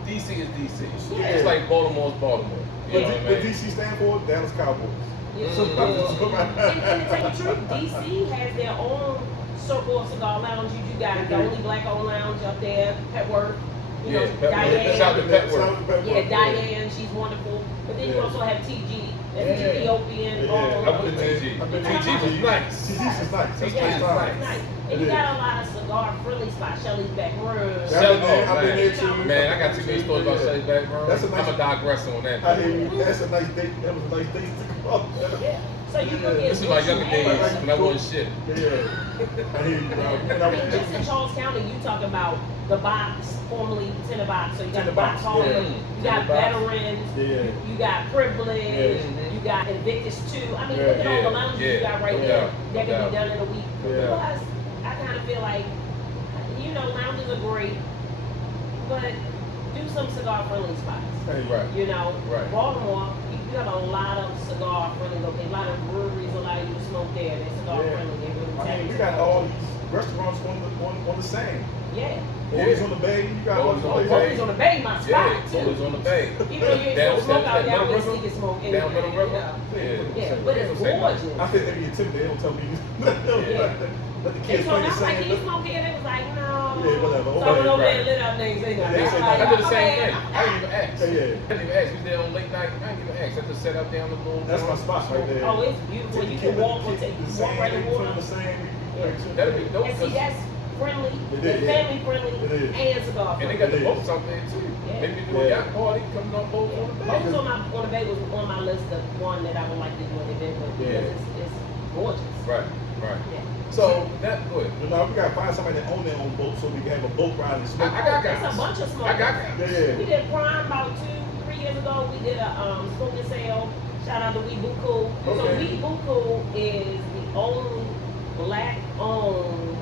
DC is DC. Yeah. It's like Baltimore's Baltimore. You know what I What mean? DC stand for? Dallas Cowboys. Yeah. So, And to tell you the truth, DC has their own circle of cigar lounges. You got the only black-owned lounge up there, Petworth. You know, Yeah, Diane. shout out to Petworth. Yeah, Diane, she's wonderful. But then you Yeah. also have TG, that's Ethiopian. Yeah. I went to TG. TG was nice. TG's is nice. That's Yeah, nice. nice. it's nice. It And you is. got a lot of cigar-friendly spots. Shelly's Back Room. I've been there too. Man, I got too many stories about Shelly's Back Room. That's a nice- I'm gonna digress on that. I hear you. That's a nice date. That was a nice date to come up. Yeah. So you can get This is my younger days when I wasn't shit. Yeah. I hear you, bro. When I was And just in Charles County, you talking about the box, formerly Tenor Box. So you got the box home, yeah. you got Tenor box. veterans, Yeah. you got privilege, Yeah. you got Invictus 2. I mean, Yeah, look at all yeah, the lounges you yeah, got right no there doubt, that no can be doubt. done in a week. Yeah. Plus, I kind of feel like, you know, lounges are great, but do some cigar-friendly spots. Hey, Right. You know, Right. Baltimore, you have a lot of cigar-friendly locations, a lot of breweries allow you to smoke there. They're cigar-friendly. They really I tap mean, we into got culture. all these restaurants on the same. Yeah. Always on the bay. You got all Always these on the places. Always on the bay, my spot Yeah, too. always on the bay. Even though you ain't supposed to smoke out there, I always see you smoke Down anyway. Middle River. Yeah, but it's gorgeous. I think they be intimidated. They don't tell me. Let the And kids so play I the was like, same. can you smoke here? They was like, no. Yeah, whatever. So I went over there and Right. lit up things. They know. Yeah, they say Like, I did the same okay. thing. I didn't even ask. Yeah, yeah. I didn't even ask. We there on late night. I didn't even ask. I just sat out there on the little. That's my spot right there. Oh, it's beautiful. You can walk and take the walk right in same, water. the same. That'd be dope. And see, that's friendly, It is, yeah. family friendly, It is. and cigar And they friendly. got the It is. boats out there too. Yeah. Maybe do a yacht party coming on boats on the bay. Boats on the bay was on my list of one that I would like to do an event with because it's gorgeous. Right, right. Yeah. So that good. You know, we gotta find somebody that own their own boat so we can have a boat ride and smoke. I got guys. It's a bunch of I smokers. got guys. Yeah. We did Prime about 2-3 years ago. We did a smoking sale. Shout out to We Buku. So Okay. We Buku is the only black-owned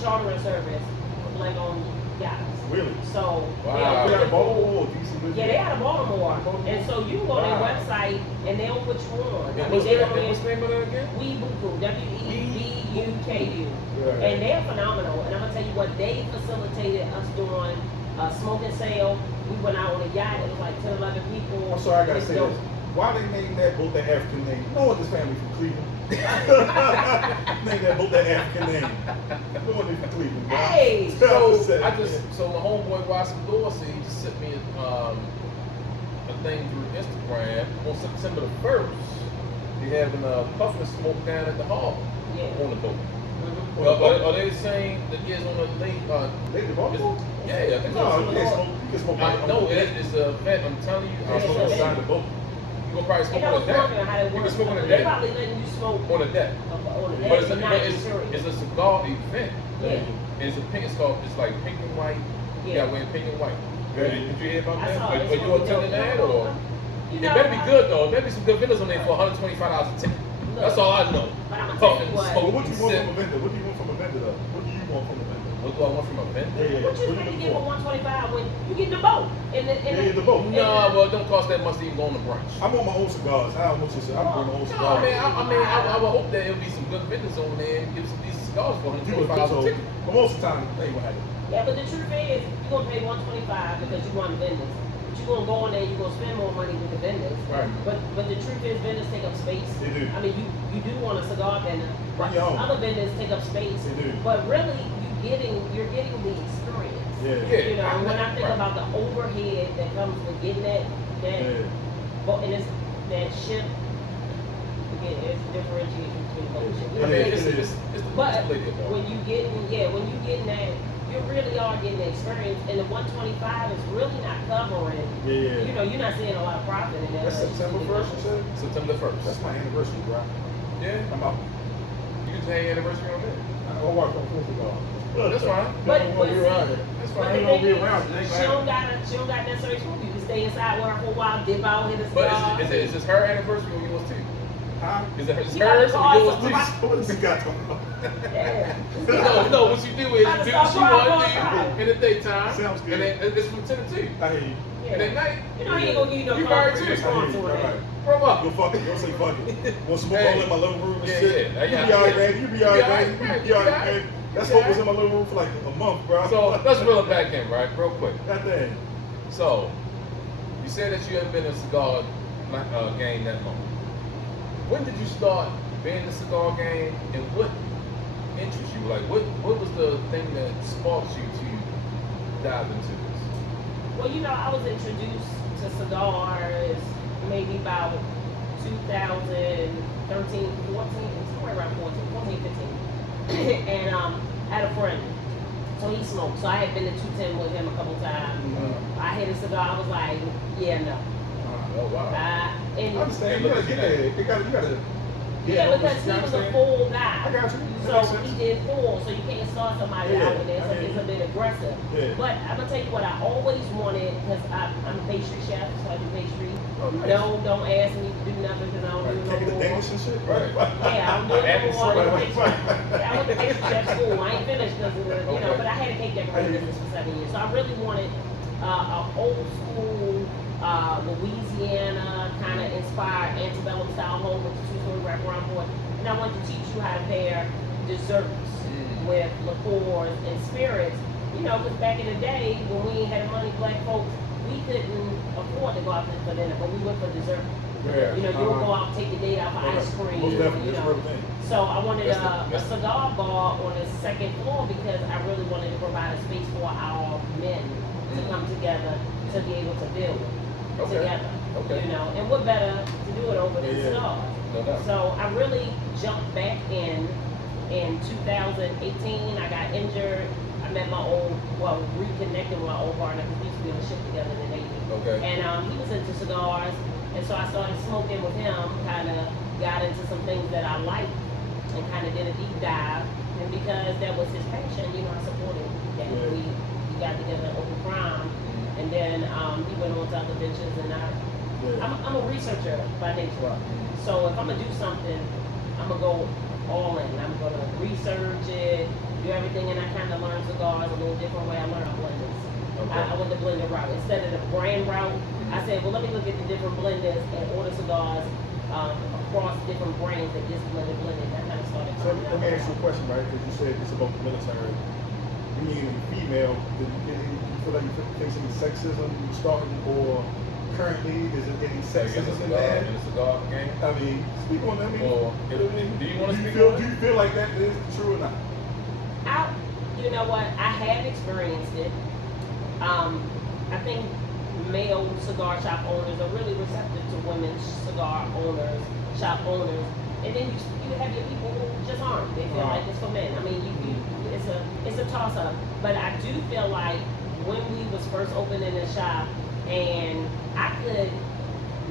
chartering service for black-owned yachts. Really? So Wow. We yeah, got Baltimore, DC. yeah, they out of Baltimore, Baltimore. and so you can go on their Wow. website and they'll put you on. And I mean, what's they the don't what's the name of that again? Weebuku, WEBUKU. Right. And they're phenomenal. And I'm gonna tell you what, they facilitated us doing a smoking sale. We went out on a yacht. It was like 10, 11 people. I'm sorry, I gotta It's say dope. this. Why they named that boat that African name? You know what this family from Cleveland? Name that boat that African name. No one from Cleveland, bro. Hey! So my homeboy Watson Dorsey he just sent me a thing through Instagram on September the 1st. They having a puff and smoke down at the hall Yeah. on the boat. Mhm. Are they the same that is on the lake? They the Baltimore? Yeah, I think No, so. you can't smoke. You can smoke. No, it's a event. I'm telling you, I'm it's smoking Yeah. outside the boat. you gonna probably And smoke I on was the deck. wondering how it You can works. smoke on the They're deck. probably letting you smoke On the deck. on the But deck, it's a, but not but it's, insurance. it's a cigar event. Yeah. And it's a pink. It's called. It's like pink and white. You Yeah. gotta wear pink and white. Yeah. Did you hear about I that? saw Are it. you attending that or? You It know, better be good though. There better be some good vendors on there for $125 a ticket. That's all I know. But I'm gonna Puff tell and you what. smoke. But what do you want Sip. from a vendor? What do you want from a vendor though? What do you want from a vendor? What do I want from a vendor? Yeah. What you What pay to you get for want? 125 when you get the boat? Yeah, the boat. No, well, it don't cost that much to even go on the brunch. I'm on my own cigars. I don't want you to say. I'm on my own No, cigars. I would hope that there'll be some good vendors on there and give some decent cigars for $125 a ticket. But most of the time, they ain't gonna have it. Yeah, but the truth is, you're gonna pay 125 because you want vendors. But you're gonna go on there, you're gonna spend more money with the vendors. Right. But the truth is, vendors take up space. They do. I mean, you do want a cigar vendor. Bring your own. Other vendors take up space. They do. But really, you're getting the experience. Yeah. Yeah. You know, when I think Right. about the overhead that comes with getting that Yeah. boat and it's that ship. Again, it's differentiation between boat and ship. I mean, it's It is. the But display there, though. when you getting that, you really are getting the experience, and the 125 is really not covering. Yeah. You know, you're not seeing a lot of profit in that. That's September 1st, you said? September the 1st. That's my anniversary, bro. Yeah. I'm out. You can say anniversary on that. I'll work on $50. That's fine. But I'm gonna be see, around here. That's but fine. the ain't gonna thing be around. It ain't is, gonna she don't got necessarily smoke. You can stay inside with her for a while, dip out, hit a But cigar. is this her anniversary or yours too? Huh? Is it She got the hers or card yours for too? my- What is he got talking about? Yeah. No, what you do is Trying you to do stop what you Brian want to Brian. do in the daytime. Sounds good. And then it's from 10 to 2. I hear you. And at night, You know, he ain't gonna give you no You card married for too. response I to hear you. it. Alright. grow up. Go fuck it. Don't say fuck it. Want smoke Hey. all in my living room and Yeah, shit? yeah. You be alright, man. You be alright, man. You be alright, alright. man. That smoke was in my living room for like a month, bro. So let's reel it back in, right? Real quick. That thing. So, you said that you haven't been in a cigar game that long. When did you start being in the cigar game, and what interests you? Like, what was the thing that sparked you to dive into this? Well, you know, I was introduced to cigars maybe about 2013, 14, somewhere around 14, 15. And I had a friend, so he smoked. So I had been to 210 with him a couple times. Mm-hmm. I hit a cigar, I was like, yeah, no. Oh, wow. I understand. You gotta get there. You gotta. Yeah, because he was a full guy. I got you. So he did full, so you can't start somebody out with it. It's a bit aggressive. Yeah. But I'm gonna tell you what I always wanted, because I'm a pastry chef, so I do pastry. Oh, nice. No, don't ask me to do nothing because I don't do Take no the more. Danish and shit, right? Yeah, I'm doing Happy no more. Friday. I went to pastry chef school. I ain't finished because you know, but I had a cake decorating business for 7 years. So I really wanted an old school Louisiana kind of inspired antebellum style home with the two-story wraparound board. And I wanted to teach you how to pair desserts with liqueurs and spirits. You know, because back in the day when we ain't had money, black folks, we couldn't afford to go out for dinner, but we went for dessert. Yeah. You know, you would go out, take the date out for ice cream. Most definitely, You that's know. real thing. So I wanted a That's the- cigar bar on the second floor because I really wanted to provide a space for our men to come together to be able to build together. Okay. You know, and what better to do it over than Yeah. cigars? No doubt. So I really jumped back in 2018. I got injured. I met my reconnected with my old partner because we used to be on a ship together in the Navy. Okay. And he was into cigars, and so I started smoking with him. Kind of got into some things that I liked, and kind of did a deep dive. And because that was his passion, you know, I supported that. Yeah. We got together over crime, and then he went on to other ventures, and I'm a researcher by nature. Right. So if I'm gonna do something, I'm gonna go all in. I'm gonna research it, do everything, and I kind of learned cigars a little different way. I learned blenders. Okay. I went the blender route instead of the brand route. I said, well, let me look at the different blenders and order cigars across different brands that this blended. That kind of started. So let me ask you a question, right? Because you said it's about the military. Being female, do you feel like you face any sexism starting or currently? Is there any sexism in that? In the cigar game? I mean, speak on that. I mean, Or you know what I mean? do you want to speak feel, on it? Do you feel like that is true or not? You know what? I have experienced it. I think male cigar shop owners are really receptive to women's cigar owners, shop owners, and then you have your people who just aren't. They feel like it's for men. I mean, it's a toss up. But I do feel like when we was first opening the shop, and I could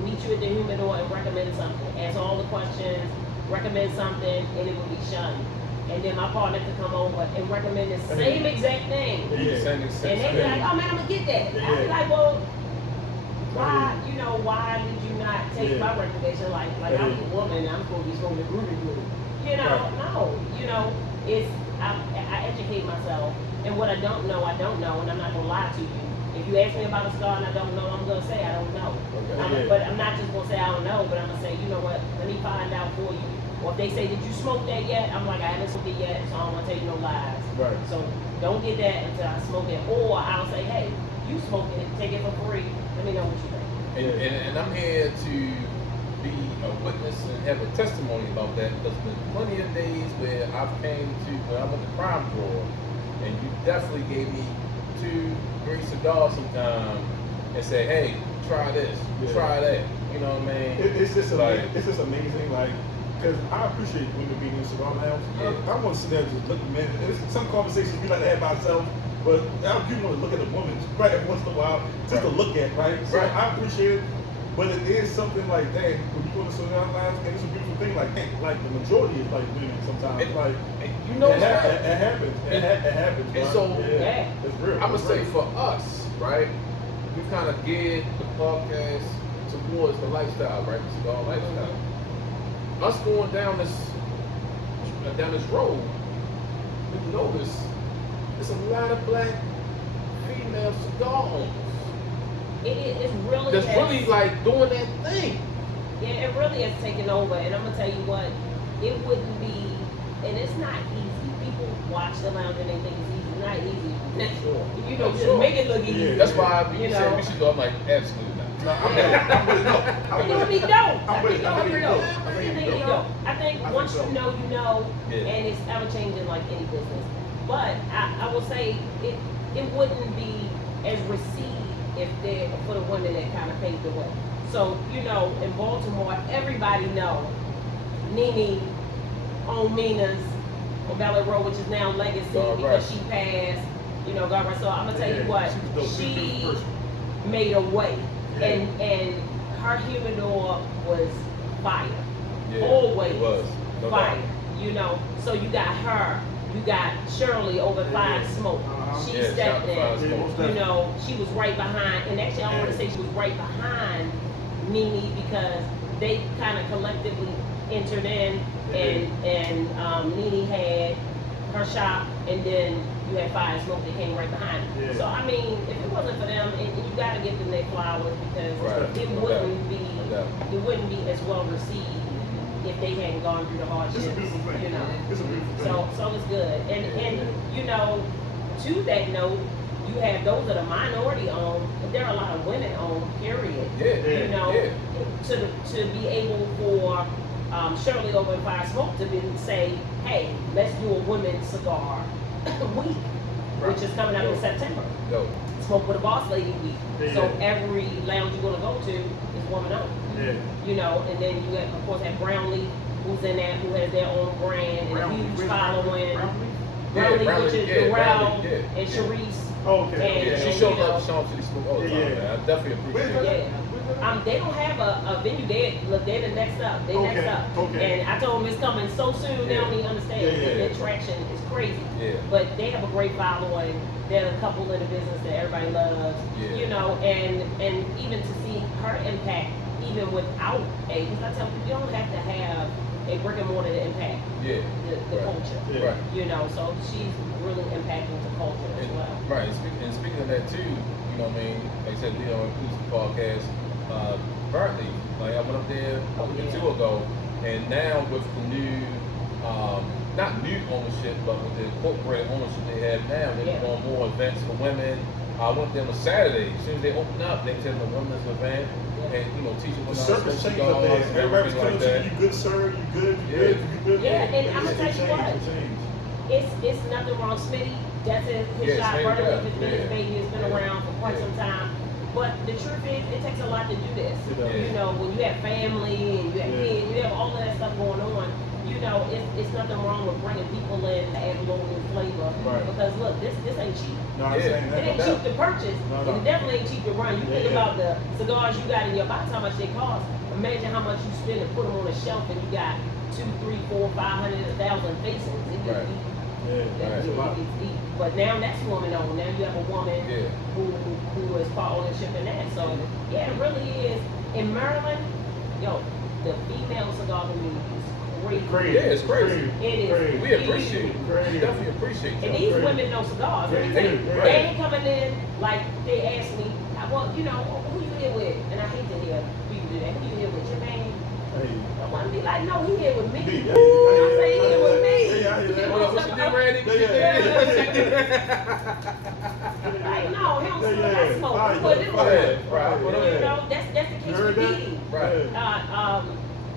meet you at the humidor and recommend something, answer all the questions, recommend something, and it would be shunned. And then my partner could come over and recommend the same exact thing. Yeah. And they'd be like, oh man, I'm gonna get that. I'd be like, well, why did you not take my recommendation? Like I'm a woman, I'm supposed to be smoking groovy. You know, no. You know, I educate myself. And what I don't know, and I'm not gonna lie to you. If you ask me about a cigar and I don't know, I'm gonna say I don't know. Okay. But I'm not just gonna say I don't know, but I'm gonna say, you know what, let me find out for you. Or if they say, did you smoke that yet? I'm like, I haven't smoked it yet, so I don't want to tell you no lies. Right. So don't get that until I smoke it. Or I'll say, hey, you smoke it, take it for free. Let me know what you think. And I'm here to be a witness and have a testimony about that, because there's been plenty of days where when I went to Crime Drawer, and you definitely gave me 2 great cigars sometime and said, hey, try this, try that. You know what I mean? It's just amazing, like, because I appreciate women being in the cigar lounge. I want to sit there and just look at men. There's some conversations we like to have by ourselves, but I do want to look at a woman right every once in a while, just to look at, right? So I appreciate it, but it is something like that when you go to cigar lounge, and it's a beautiful thing. Like the majority is like women sometimes. It happens. It happens. And right? so it's real. I'm gonna say for us, right? We kind of geared the podcast towards the lifestyle, right? The cigar lifestyle. Us going down this road, we notice there's a lot of black female cigar owners. It's really that's really like doing that thing. Yeah, it really has taken over, and I'm gonna tell you what, it wouldn't be and it's not easy. People watch the lounge and they think it's easy. It's not easy. Sure. You know, just make it look easy. Yeah. That's why you You said know. we should go. I'm like, absolutely not. No, I'm with it. I'm with it. No, I I'm think it would with be it. dope. I'm with it. I think it would be dope. I think it'd be It'd be dope. I think I think once so. you know, Yeah. and it's ever changing like any business. But I will say it wouldn't be as received if they for the women that kind of paved the way. So you know, in Baltimore, everybody know Nene on Mina's on Bel Air Road, which is now Legacy God because rest. she passed. You know, God rest. So I'm gonna tell you Yeah, what, she was dope. She was a she beautiful person. made a way, Yeah. and her humidor was fire. Yeah, Always it was. No fire. doubt. You know, so you got her, you got Shirley over Yeah, Five yeah. Smoke. Uh-huh. She Yeah, shout stepped out to in. Five Yeah, Smoke. most You definitely. know, she was right behind, and actually I want to Yeah. say she was right behind Nene because they kind of collectively entered in, and Nene had her shop, and then you had Fire Smoke that came right behind. Yeah. So I mean, if it wasn't for them, and you got to give them their flowers because Right. it No wouldn't doubt. be No doubt. it wouldn't be as well received if they hadn't gone through the hardships. It's a beautiful thing. You know. It's a beautiful thing. So it's good. And you know, to that note, you have those that are minority owned, but there are a lot of women owned, period. Yeah. You know, Yeah. to be able for Shirley over in Fire Smoke to be say, hey, let's do a women's cigar week, which is coming up in September. Yo. Smoke with a Boss Lady week. Yeah. So every lounge you're gonna go to is woman owned. Yeah. You know, and then you have, of course, have Brownlee, who's in that, who has their own brand and a huge following. Brownlee, Brownlee, which is yeah, Darrell Brownlee, yeah, and yeah. Sharice. Oh, okay. Yeah, And she showed you know, up to Sean City Smoke all the time, Yeah, yeah. man. I definitely appreciate Where's it. Yeah. They don't have a venue. They're the next up. They Okay, next up. okay. And I told them it's coming so soon. They Yeah. don't even understand. Yeah, yeah. The traction is crazy. Yeah. But they have a great following. They're a couple in the business that everybody loves. Yeah. You know, and even to see her impact, even without because I tell people you don't have to have a brick and mortar to impact Yeah. the Right. culture. Yeah. Right. You know, so she's really impacting the culture as well. Right, and speaking of that too, you know what I mean, like I said, Leo Inclusive Podcast, Berkeley, like I went up there a week or two ago, and now with the new, not new ownership, but with the corporate ownership they have now, they're Yeah. doing more events for women. I went there on a Saturday, as soon as they opened up, they said the women's event, and you know, teaching The women how to circus smoke changed up cigars there. and Everybody was everything like coming to that. you, good sir, you good, you Yeah. good, you good. Yeah, and I'ma It tell you changed, what. it changed. It's nothing wrong. Smitty, that's his Yeah, shop. Smitty, Berkeley, yeah, it's been his yeah. baby. It's been Yeah. around for quite Yeah. some time. But the truth is, it takes a lot to do this. It does. You know, when you have family and you have Yeah. kids, you have all of that stuff going on. You know, it's nothing wrong with bringing people in to add local flavor. Right. Because look, this ain't cheap. No, I'm Yeah. saying It that. ain't No cheap doubt. to purchase. No, And no. it definitely ain't cheap to run. You think Yeah, yeah. about the cigars you got in your box, how much they cost. Imagine how much you spend to put them on a shelf and you got 2, 3, 4, 500, 1,000 faces. It gets Right. deep. Yeah, Right. it's a lot. It's deep. But now that's woman owned. Now you have a woman Yeah. who is part ownership in that. So yeah, it really is. In Maryland, yo, the female cigar community is crazy. Crazy. Yeah, it's crazy. It is. Crazy. We appreciate it. We Crazy. definitely appreciate And it. these Crazy. women know cigars. Let me They tell you, do, they right. ain't coming in like they asked me. Well, you know, who you here with? And I hate to hear people do that. Who you here with? Your man? Hey. I want to be like, no, he here with me. Me. I say he here with me. Yeah, I hear that. What you do, Randy? What you Yeah, do? yeah. What you do? Like, no, he don't smoke. Yeah, I yeah. smoke. Fire, We put it on. fire, right. You know, that's the You case heard with that? Dee. Right.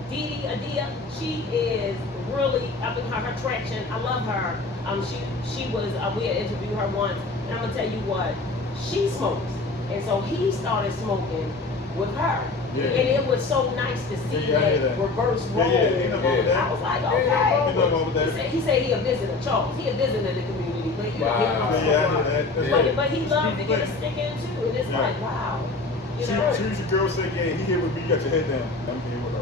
Dee Adia, she is really up in her traction. I love her. She was we had interviewed her once, and I'm gonna tell you what, she smokes, and so he started smoking with her, Yeah. and it was so nice to see Yeah, I hear that that. reverse Yeah, role. yeah, ain't nothing wrong with that. I was like, Yeah, okay. ain't nothing wrong with that. He said he a visitor, Charles. He a visitor in the community, but you know, he Wow. don't Yeah, I smoke. hear that. That's Yeah. right. But he loved to get a Beautiful stick in too, and it's Yeah. like, wow. You She know? was your girl said, yeah, he here with me, you got your head down. I'm here with her.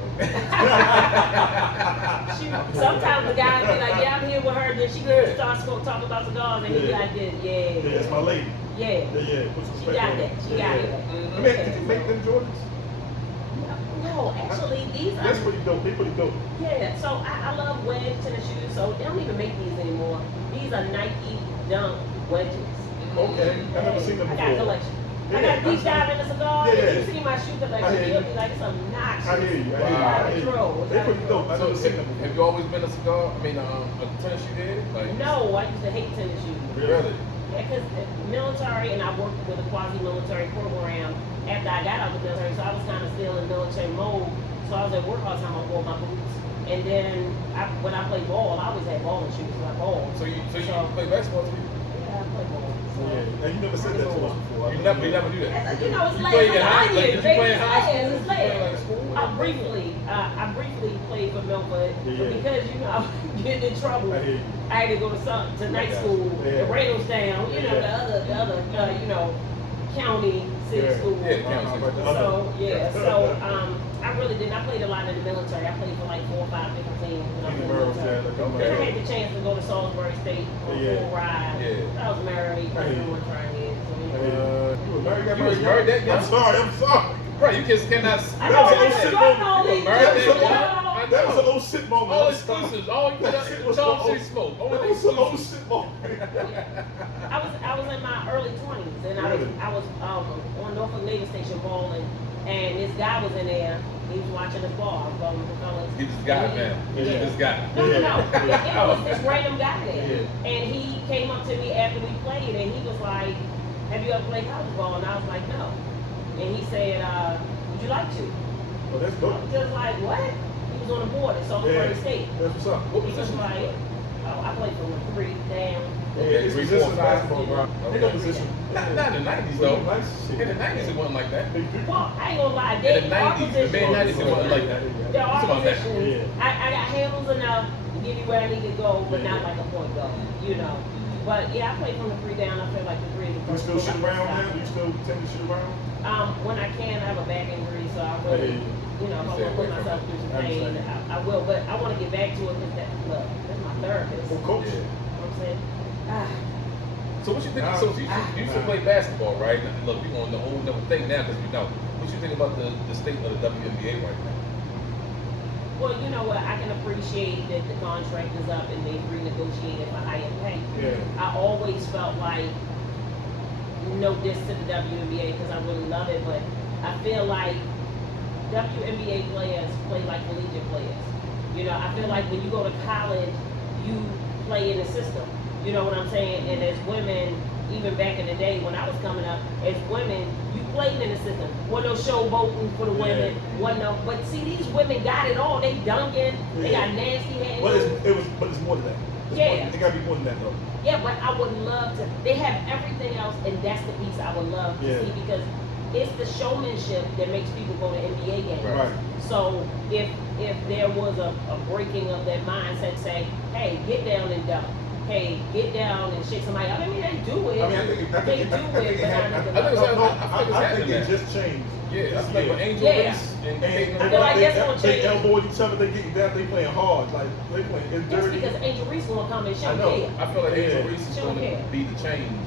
Sometimes the guy be like, yeah, I'm here with her. Then she Yeah. starts talking about cigars, and he be Yeah. like, this, Yeah, that's my lady. yeah. Yeah, yeah. Put some She respect got on that. it. She Yeah, got yeah. it. I mean, did you make them Jordans? No, actually, these are. That's pretty dope. They pretty dope. Yeah, so I love wedge tennis shoes, so they don't even make these anymore. These are Nike Dunk wedges. Okay, I've never seen them I got a before. collection. I got a deep dive in the cigar. Yeah. You see my shoe collection, I hear you'll you. be like, it's obnoxious. I hear you. I Wow. hear you. I hear Control. you. They pretty dope. I So never seen them have before. you always been a cigar? I mean, a tennis shoe head? Like, No, I used to hate tennis shoes. really? Yeah, because military, and I worked with a quasi-military program after I got out of the military, so I was kind of still in military mode. So I was at work all the time, I wore my boots. And then when I played ball, I always had balling shoes, so I balled. So you play basketball too? Yeah, I play ball. So. Yeah. And you never said that to us before. You never do that. You know, it's You late play for in high school? onions, Did you baby. play in It's high late, school? it's Did you play late. like school? I briefly played for Milford, Yeah. but because you know I was getting in trouble, I hear you. I had to go to night school. Yeah. The Raynoldsdown, you know, Yeah. the other you know, county city Yeah. school. Yeah, county city school. So yeah, so I really didn't. I played a lot in the military. I played for like 4 or 5 different teams when I was in the military. Okay. Then I had the chance to go to Salisbury State on a Yeah. full ride. Yeah. I was married, I hear you. everyone trying it. You were married, got You was married married that young? young? I'm sorry, I'm sorry. Bro, you just cannot. I know, That was a I little shit know, moment. these Married that jokes, young? you know. That was a little shit moment. All I'm sorry. exclusives. All you got That was Charles a City smoke. All That the was a little exclusives. shit moment. I was in my early 20s, and Really? I was on Norfolk Navy Station bowling, and this guy was in there. He was watching the ball. I was bowling with the fellas. He just got it, man. He Yeah. just got it. No. Yeah. It was this random guy there, Yeah. and he came up to me after we played, and he was like, "Have you ever played college ball?" And I was like, "No." And he said, "Would you like to?" Well, that's I dope. was just like, "What?" He was on the board at Salisbury State. That's what's up. What He was position did like, you play? "Oh, I played from the 3 down." Yeah, it's 3, position 4, 5. basketball, bro. Ain't no position. Not in the 90s, Well, though. nice shit. In the 90s, it wasn't like that. They do. Well, I ain't gonna lie. In There the are 90s, the mid 90s, it wasn't like that. There are You talking about that? positions. I got handles enough to give you where I need to go, but Yeah. not like a point guard, you know. But yeah, I played from the 3 down. I feel like the 3 is the You first. still move I shoot around stop. now? You still tend to shoot around? When I can, I have a back injury, so I really, you know, if I Stay want to put away from myself it. through some I pain, understand. I will. But I want to get back to it because that's my therapist. Well, coach. Yeah. You know what I'm saying? Ah. So what you think? So you used to play basketball, right? And look, we on the whole different thing now because we know. What you think about the state of the WNBA right now? Well, you know what? I can appreciate that the contract is up and they've renegotiated for higher pay. Yeah. I always felt like, no diss to the WNBA because I really love it, but I feel like WNBA players play like collegiate players. You know, I feel like when you go to college, you play in the system. You know what I'm saying? And as women, even back in the day when I was coming up, as women, you played in the system. Wasn't no showboating for the women. Wasn't no, but see, these women got it all. They dunking. They got nasty hands. But it's more than that. Yeah. It gotta be more than that though. Yeah, but I would love to. They have everything else, and that's the piece I would love to see because it's the showmanship that makes people go to NBA games. Right. So if there was a breaking of that mindset, say, hey, get down and dunk. Hey, get down and shake somebody. I mean, they do it. I mean, I think they do it, but I think it just changed. Yeah, I think with Angel Yeah. Reese and I feel like that's gonna they change. elbow each other. They getting down. They playing hard. Like they playing. It's That's dirty. because Angel Reese will come and she I don't know. care. I feel like Angel Yeah. Reese is She going don't to care. be the change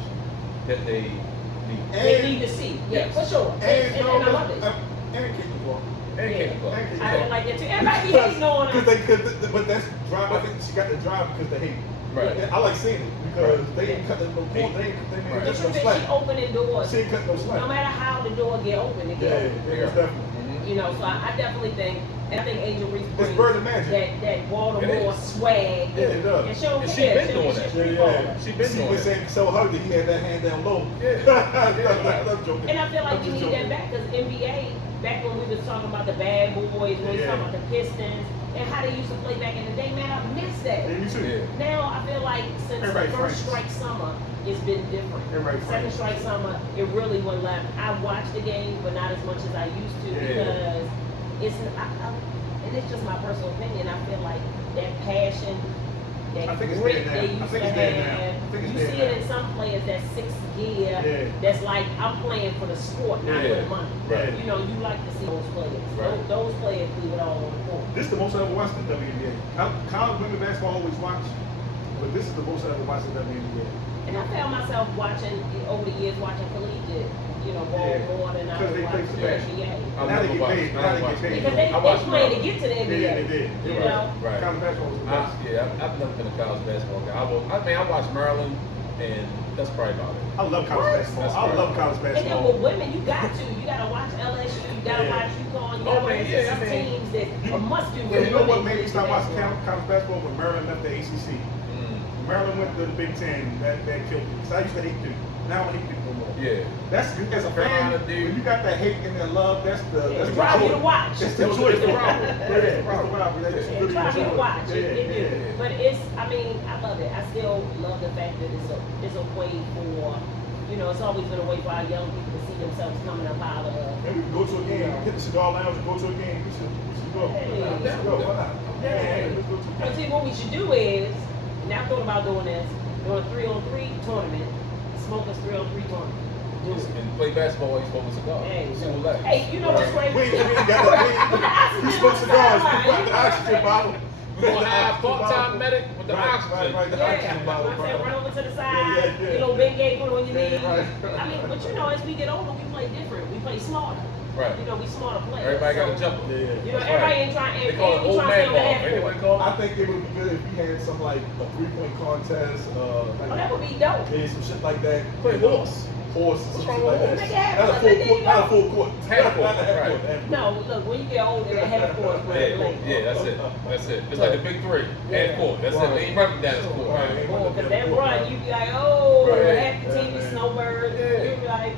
that they need. They need to see. Yeah, Yes. for sure. And I love it. And kick the ball. And Yeah. Kenneth Clark. I feel like that too. Everybody hating on her. But that's drive. I think she got the drive because they hate. Right. I like seeing it because they ain't cutting no corner. They ain't The cutting no truth is, she slack. opening doors. She ain't cutting no slack. No matter how the door get open, it get open. Yeah, definitely. You know, so I definitely think, and I think Angel Reese It's brings bird of magic. that Baltimore It is. swag. Yeah, it does. And she don't And she care. been doing that. She's She been She doing was that. saying so hard that he had that hand down low. Yeah. I'm joking. And I feel like I'm we just need joking. that back because NBA, back when we was talking about the bad boys, when we was talking about the Pistons, and how they used to play back in the day, man, I miss that. Yeah, you too. Yeah. Now I feel like since Everybody the first friends. strike summer, it's been different. Everybody Second friends. strike summer, it really went left. I watch the game, but not as much as I used to Yeah. because it's and it's just my personal opinion. I feel like that passion, that I think it's grit there now. they I used think to it's there now. have. I think it's You there see now. it in some players that sixth gear. Yeah. That's like I'm playing for the sport, not for Yeah. the money. Right. You know, you like to see those players. Right. Those players leave it all on the court. This is the most I ever watched in the WNBA. College women basketball I always watch, but this is the most I ever watched in the WNBA. And I found myself watching over the years watching collegiate, you know, ball Yeah. more than I Because was they play watching for the cash. NBA. I Now they never get watched- paid. I Now they never get paid. Because they I watched playing to Maryland. get to the NBA. Yeah, they did. You You're know? Right. College basketball was the best. I've never been a college basketball guy. I watched Maryland and That's probably about it. I love college basketball. That's I right. love college And then basketball. with women, you gotta watch LSU, you gotta watch UConn, you gotta watch teams that are must do. You know what made me start watching college basketball when Maryland left the ACC. Maryland went to the Big Ten. That killed me. Because I used to hate Duke. Now I hate Duke no more. Yeah. That's as a fan. When you got that hate and that love, that's the drive you to watch. That's the choice. It's the rivalry. It drives you to watch. It do. But I mean, I love it. I still love the fact that it's a way for, it's always been a way for our young people to see themselves coming up out of. And we can go to a game, hit the Cigar Lounge and go to a game. We should go. Let's go. Why not? Let's go to a game. But see, what we should do is, now I'm thinking about doing this, doing a 3-on-3 tournament, smokers 3-on-3 tournament. And play basketball while you smoke a cigar. Simple as that. Hey, you know what's crazy? We ain't got that. We smoke cigars. We got the oxygen bottle. We're gonna have part-time medic with the oxygen. Right, the oxygen bottle. I said run over to the side, Bengay, put on your knee. I mean, but as we get older, we play different. We play smarter. Right. We smarter players. Everybody got a jumper. Everybody ain't trying. They call it old man ball. Ain't what they call it? I think it would be good if we had some like a 3-point contest. That would be dope. Yeah, some shit like that. Play horse. What's wrong with horse? Not a full court. Half court, right. No, look, when you get older, the half court is where it Yeah, that's it. It's like the big three. Half court. That's it. They ain't running down the court. Because that run, you be like, half the team is snowbird. You be like,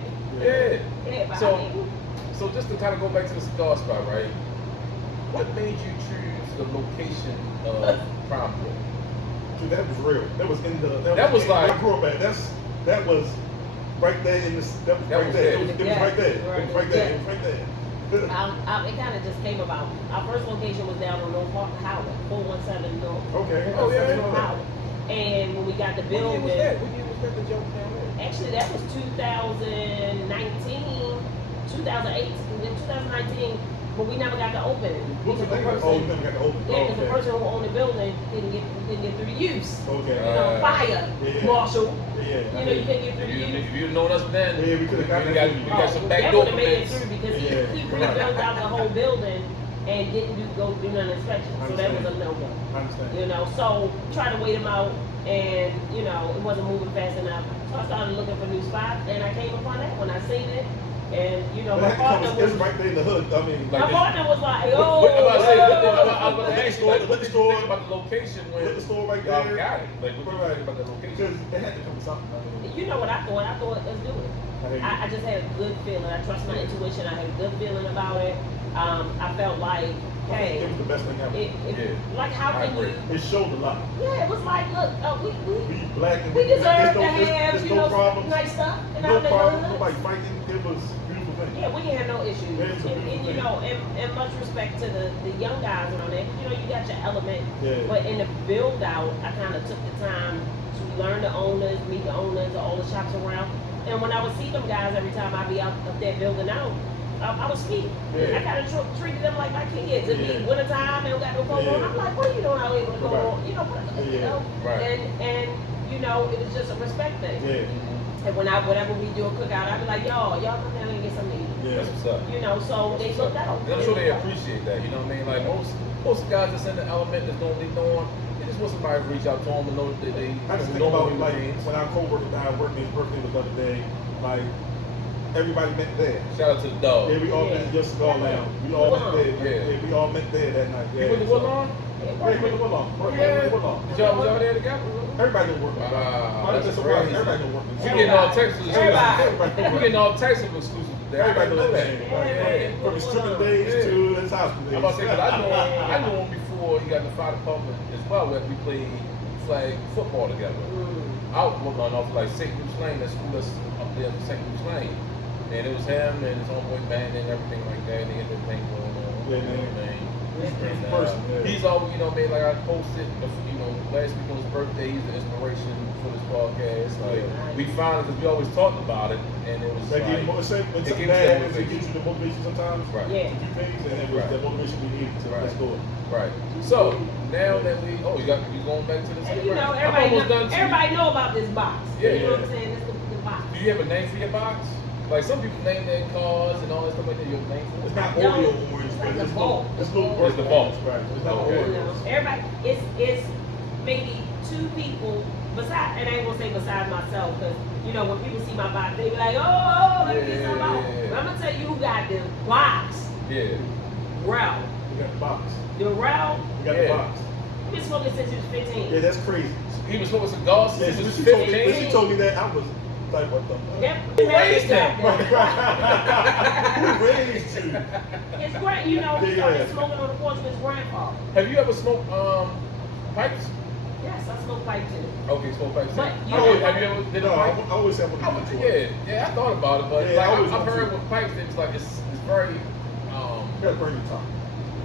So just to kind of go back to the cigar spot, right? What made you choose the location of Prime Court? Dude, that was real. That was in the. That was like. I grew up at. That was right there in this. That was right there. It was right there. It was right there. It was right there. It kind of just came about. Our first location was down on North Howard, 417 North. Okay. North Howard. And when we got the building. What year was that the joke down there? Actually, that was 2019, 2018, 2019. But we never got to open it. What's the thing? Oh, you never got to open it. Yeah, because the person who owned the building didn't get through the use. Okay. Fire marshal. Yeah. You couldn't get through the use. If you'd known us then, yeah, we could have got that. We got some back that door would have made it permits. through because he rebuilt out the whole building and didn't do none inspection. So that was a no-go. I understand. So trying to wait him out and, it wasn't moving fast enough. So I started looking for new spots and I came upon that when I seen it. And, my partner was right there in the hood. I mean, my partner was like, I was about to ask you, what did you liquor store. think about the location when Liquor store right y'all there. got it? Like, what did you think about the location? Because they had to come with something. You know what I thought? I thought, let's do it. I just had a good feeling. I trust my intuition. I had a good feeling about it. I felt like, hey, it was the best thing ever. Like how can you? It showed a lot. Yeah, it was like, look, we black and we deserve to there's have no problems. nice stuff in No our problem. neighborhoods. Nobody fighting. It was a beautiful thing. Yeah, we didn't have no issues. And much respect to the young guys around there. You got your element. Yeah. But in the build out, I kind of took the time to learn the owners, meet the owners of all the shops around. And when I would see them guys every time I'd be out up there building out, I was speak. Yeah. I kind of treated them like my kids. It'd be wintertime, they don't got no clothes on. I'm like, what are you doing out here with no clothes on? Right. And it was just a respect thing. Yeah. And whenever we do a cookout, I'd be like, y'all come down and get something to eat. Yeah. That's what's up. So they looked out. I'm sure they appreciate that. You know what I mean? Like most guys that's in the element that's normally doing, they just want somebody to reach out to them and know that they I just think know about what like when our co-worker died, working his birthday was the other day, like everybody met there. Shout out to the dog. Yeah, we all met at your cigar lounge. We all met there. Yeah, we all met there that night. You went to Woodlawn? Yeah, we went to Woodlawn. Did y'all was out there together? Everybody don't work. That's crazy. Everybody don't work. You getting all Texas exclusive. You getting all Texas exclusive today. Everybody know that. Yeah. From his tripping days to his hospital days. I'm about to say, but I knew him before he got in the fire department as well, where we played flag football together. Out Woodlawn off like St. Luke's Lane, that school that's up there in St. Luke's Lane. And it was him and his homeboy band and everything like that. And they had their thing going on. He's always, like I posted, last week on his birthday, he's the inspiration for this podcast. Like, we found it because we always talked about it, and it was That like, gives you the motivation sometimes to do things, and it was the motivation we needed to let's go. Right. So now that we going back to this. Everybody know about this box. Yeah, you know what I'm saying? This the box. Do you have a name for your box? Like some people name their cars and all that stuff like that. You have a name for it? It's not Oreo orange, but it's the vault. It's the vault. Right. It's not Oreo. Everybody, it's maybe 2 people people, besides, and I ain't gonna say besides myself, because you know when people see my box, they be like, oh, let me get some out. But I'm gonna tell you who got the box. Yeah. Ralph. We got the box. The Ralph. We got the box. He been smoking since he was 15. Yeah, that's crazy. He was smoking cigars since he was When 15. she told me that, I was like, what the fuck? Who raised him? Who raised you? His grand, you know, he started smoking on the porch with his grandfather. Have you ever smoked pipes? Yes, I smoke pipe too. Okay, smoke pipes. But you have know, you ever did a No, pipe? I always have one of Yeah, yeah, I thought about it, but Yeah, I like, always I've want heard to. with pipes, it's like it's very You gotta burn your tongue.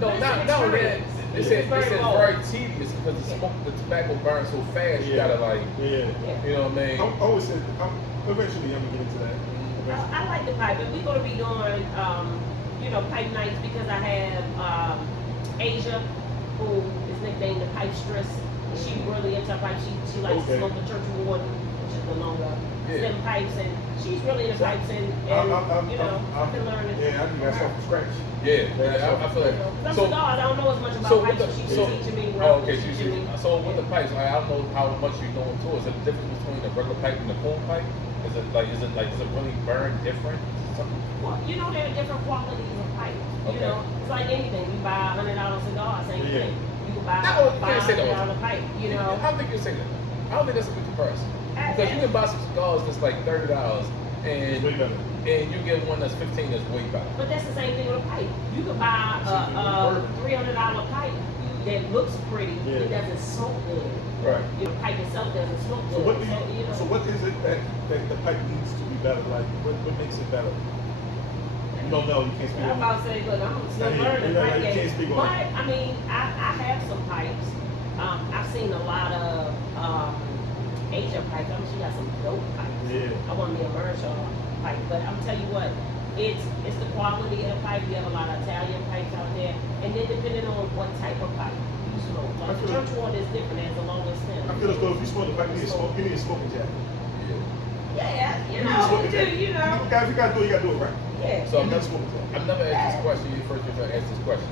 no, But it's not an no. experience. They said it's very tedious because the tobacco burns so fast. You gotta like, Yeah. you know what I mean? I always said, eventually I'm gonna get into that. I like the pipe, and we're gonna be doing, you know, pipe nights because I have Asia, who is nicknamed the pipe stress. She really into pipe. She likes to smoke the church warden, which is the longer stem pipes, and she's really into pipes, and you know, I've been learning. Yeah, I do that stuff from scratch. Yeah, I feel like Some so. cigars, I don't know as much about So pipes, with but she's the, teaching me. okay, so with the pipes, I don't know how much you know into it. Is there a difference between the regular pipe and the cool pipe? Is it really burn different? Something? Well, you know, there are different qualities of pipe. You know, it's like anything. You buy $100 cigar, same thing. You can buy a $500 pipe. You know, I don't think you say that. I don't think that's a good comparison. Because you can buy some cigars that's like $30 and you get one that's 15 that's way better. but that's the same thing with a pipe. You could buy a $300 pipe that looks pretty. It doesn't smoke good. Right. You know, the pipe itself doesn't smoke good. So what do you, you know, so what is it that the pipe needs to be better? Like, what makes it better? You don't know, you can't speak I'm on about to say, look, I'm still Yeah, learning yeah, pipe you can't game. speak on But it. I mean, I have some pipes. I've seen a lot of Asian pipes. I mean, she got some dope pipes. Yeah. I want me a Marshall pipe, but I'm tell you what, it's the quality of the pipe. You have a lot of Italian pipes out there, and then depending on what type of pipe you smoke. Like the church water is different. It's a longer stem. I feel as though if you smoke the pipe, you need a smoking jacket. Yeah, you need a know, smoking jacket. you know. If you gotta do it, you gotta do it right. Yeah. So You need a smoking jacket. I've never asked this question. You first time I asked this question.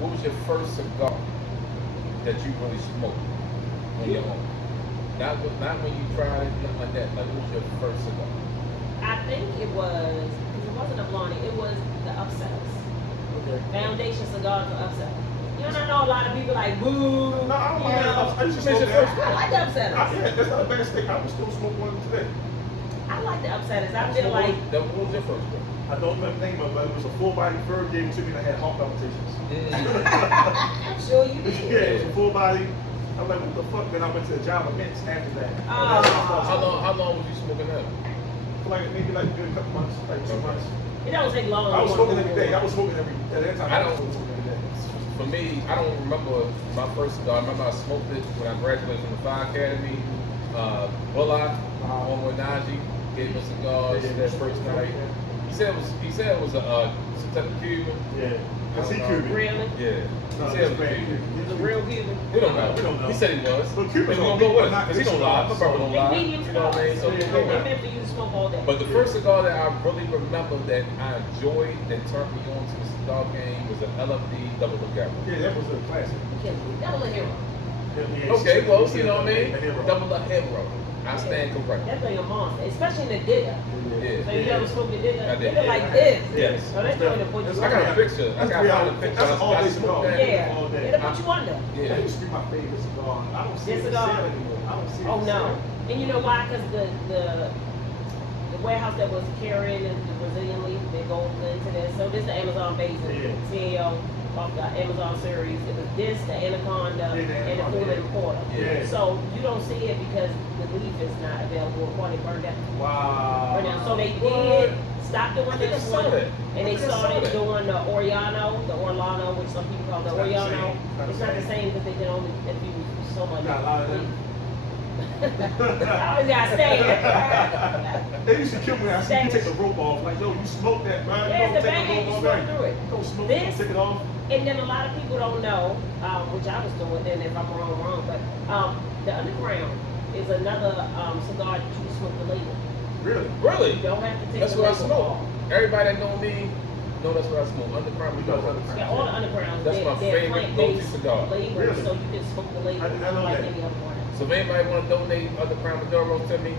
What was your first cigar that you really smoked on your own? Not when you tried it, nothing like that. Like, what was your first cigar? I think it was, because it wasn't a blondie, it was the Upsetters. Okay. Foundation cigars or Upsetters. You know, I know a lot of people like, boo. No, I don't mind. I used to Smoke smoke that. that. I like the Upsetters. Yeah, that's not a bad stick. I would still smoke one today. I like the Upsetters. I So feel like, what was your first one? I don't remember the name of it, but it was a full body fur gave it to me that had heart palpitations. I'm sure you did. Yeah, it was a full body. I'm like, what the fuck? Then I went to the Java Mints after that. How long was you smoking that? For like maybe like a good couple months, like 2 months. It don't take long. I was smoking every day. I was smoking at that time. I I was don't- smoking every day. For me, I don't remember my first cigar. I remember I smoked it when I graduated from the Fire Academy. Bullock, on with Najee, gave me cigars that first night. He said it was a synthetic Cuban. Yeah. Is he Cuban? Really? Yeah. No, He said it was that's bad. Cuban. It's a real Cuban. We don't know. We don't know. He said he was. But Cubans we don't don't go with be- it because he don't lie. My brother don't They lie. medium You know what I mean? So cigars. we They're know. meant for you to smoke all day. But the first cigar that I really remember that I enjoyed that turned me on to the cigar game was an LFD Double Ligero. Yeah, that was a classic. Double a hero. Okay, well, you know what I mean? Double a hero. I stand corrected. That thing a monster, especially in the digger. Yeah. So you ever smoked the digger? I did. Digger like this. Yes. So that's going to put you I got a picture. I got a picture. That's an all-day cigar. Yeah. All day. It'll put you under. Yeah. That used to be my favorite cigar. I don't see This it for cigar? sale anymore. I don't see it Oh for no. sale. And you know why? Because the warehouse that was carrying the Brazilian leaf, they go into this. So this is the Amazon basin, CEO of the Amazon series. It was this, the Anaconda, Yeah, the and the Anaconda, Pullman Porter. Yeah. So you don't see it because the leaf is not available or they burned out. Wow. Right now. So they What? did stop doing I think I this saw one, that. and they I think I saw started that. doing the Orlano, which some people call the It's not the Oriano. same. It's not the same because they can only infuse so much. Got a lot of them. I always gotta stay there. They used to kill me when I see you take the rope off. Like, yo, you smoke that, man. Yeah, You it's the don't take bang, the you rope smoke off. through it. You don't smoke This- it, take it off. And then a lot of people don't know, which I was doing, and if I'm wrong, but the Underground is another cigar that you smoke the label. Really? Really? You don't have to take That's the where I label smoke. off. Everybody that know me know that's where I smoke. Underground, we know Underground. Yeah, all the Undergrounds, That's my they're favorite plant-based go-to cigar. labels, Really? so you can smoke the label I didn't know like that. any other brand. So if anybody want to donate other Crown Maduros to me,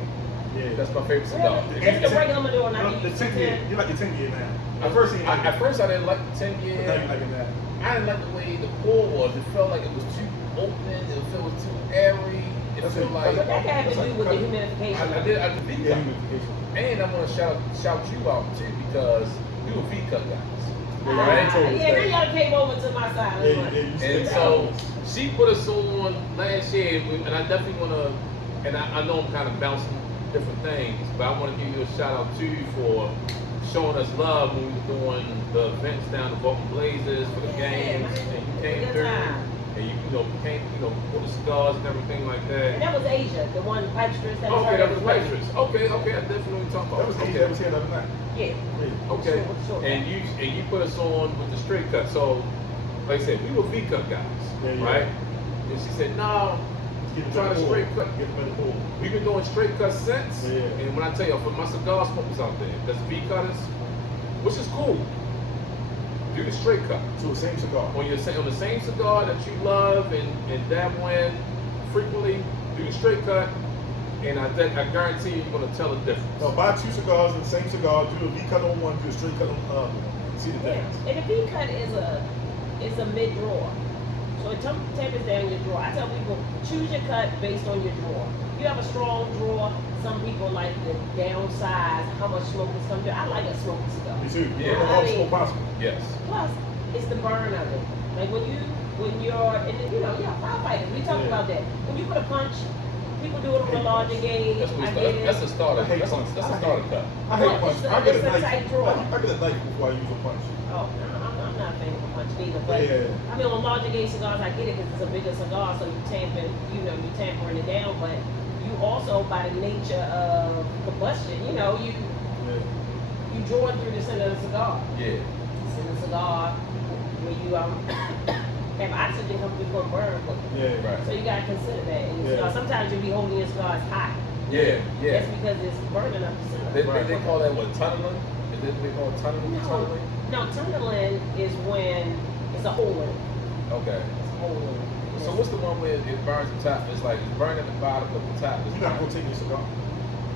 that's my favorite cigar. Really? It's the regular Maduro, not the 10 year. You like the 10 year now. At first I didn't like the 10 year. But now you like it now. I didn't like the way the pour was. It felt like it was too open. It felt too airy. It felt like. But that had to do with the humidification. I did V cut. And I want to shout you out too because you a V cut guys. Right? Yeah, now y'all came over to my side. And so she put us on last year, and I definitely want to. And I know I'm kind of bouncing different things, but I want to give you a shout out to you for showing us love when we were doing the events down the Baltimore Blazers for the games, and you came through, and you came, for the cigars and everything like that. And that was Asia, the one Pipesters that was. Okay, that was Pipesters. Okay, I definitely talking about. That was Asia. That was here the other night. Yeah. Okay. Sure. And you put us on with the straight cut. So, like I said, we were V cut guys, right? And she said, no. Try to straight cut. We've been doing straight cuts since. And when I tell you, for my cigar smokers out there, that's V cutters, which is cool. Do the straight cut. So the same cigar. On the same cigar that you love and dab in frequently, do the straight cut, and I guarantee you're gonna tell the difference. No, buy 2 cigars and the same cigar. Do a V cut on one. Do a straight cut on the other. See the difference. And the V cut is a mid drawer. So it tapers down your drawer. I tell people, choose your cut based on your drawer. You have a strong drawer. Some people like the downsize, how much smoke is coming through. I like a smoky cigar. Me too. Yeah. All the smoke possible. Yes. Plus, it's the burn of it. Like when you're in the, firefighters, we talk about that. When you put a punch, people do it on a larger gauge. That's a starter. That's a starter cut. I hate punch. I get a tight knife. drawer. I get a knife before I use a punch. Oh, I'm not a fan of a punch neither. But I mean, on larger gauge cigars, I get it because it's a bigger cigar, so you tampering it down. But you also, by the nature of combustion, you draw it through the center of the cigar. Yeah. It's in the cigar where you have oxygen come through for burn. Yeah, right. So you gotta consider that. And sometimes you'll be holding your cigars hot. Yeah. That's because it's burning up the center. They call that what, tunneling? Is that they call it tunneling? No, tunneling is when it's a hole. Okay. It's a hole. So what's the one where it burns the top? It's like it's burning the bottom of the top. You're not gonna take your cigar.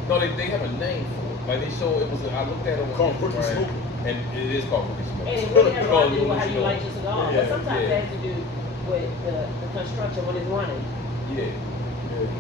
No, they have a name for it. Like they show it was. I looked at it on called rookie smoke. And it is called rookie smoke. And it really has a lot to do with how you light your cigar. Yeah, But sometimes it has to do with the construction when it's running. Yeah.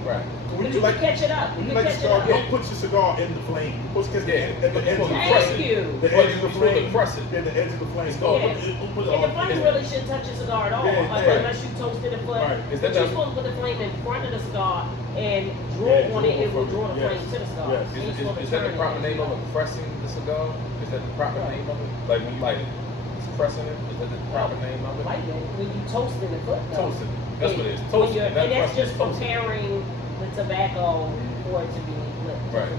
Right. But you can catch it up. When you light your cigar, don't put your cigar in the flame. You're supposed to catch the edge of the flame. The edge of the flame. Yeah, the edge of the flame. And the flame really shouldn't touch your cigar at all, unless you toasted a foot. Right. But you're supposed to put the flame in front of the cigar and draw on it. It will draw the flame to the cigar. Is that the proper name of it? Pressing the cigar? Is that the proper name of it? Like when you light it, it's pressing it. Is that the proper name of it? Like that. When you toast in the foot. Toasting. That's what it is. Toasting. And that's just preparing the tobacco for it to be lit. Right.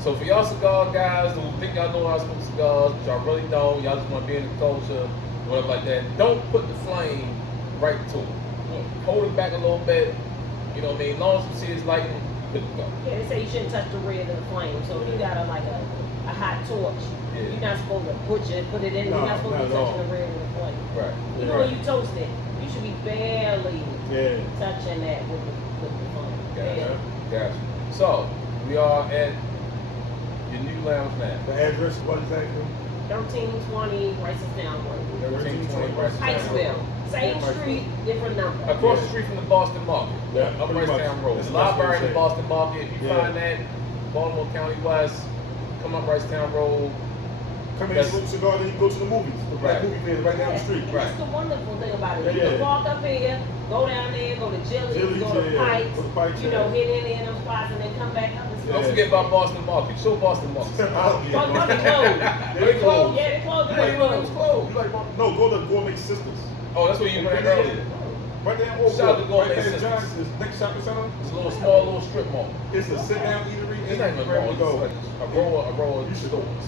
So for y'all cigar guys who think y'all know how to smoke cigars, but y'all really don't, y'all just want to be in the culture, whatever like that, don't put the flame right to it. Hold it back a little bit, you know what I mean? As long as you see it's lighting, good to go. Yeah, they say you shouldn't touch the red of the flame. So if you got a hot torch, you're not supposed to put it in, you're not supposed to be touching the red of the flame. Right. Even when you toast it, you should be barely touching that with the flame. Gotcha. So, we are at your new lounge now. The address, what is that? 1320 Ricestown Road. 1320 Pikesville. Same street, different number. Across the street from the Boston Market. Up Ricetown Road. The library in the Boston Market. If you find that, Baltimore County West, come up Ricetown Road. Come in and smoke a cigar, then you go to the movies. The black movie theater right down the street. And that's the wonderful thing about it. You can walk up here, go down there, go to Jilly's, go to Pikes, hit any of them spots, and then come back up and smoke. Don't forget about Boston Market. Show Boston Market. Boston Market closed. They closed. Yeah, they closed. It was closed. No, go to Gourmet Sisters. Oh, that's where you went earlier. Right there in Shout out to Gourmet right there in Sisters. Johnson's next shopping center. It's a little strip mall. It's a sit-down eatery. It's not even a mall. It's like a row of stores.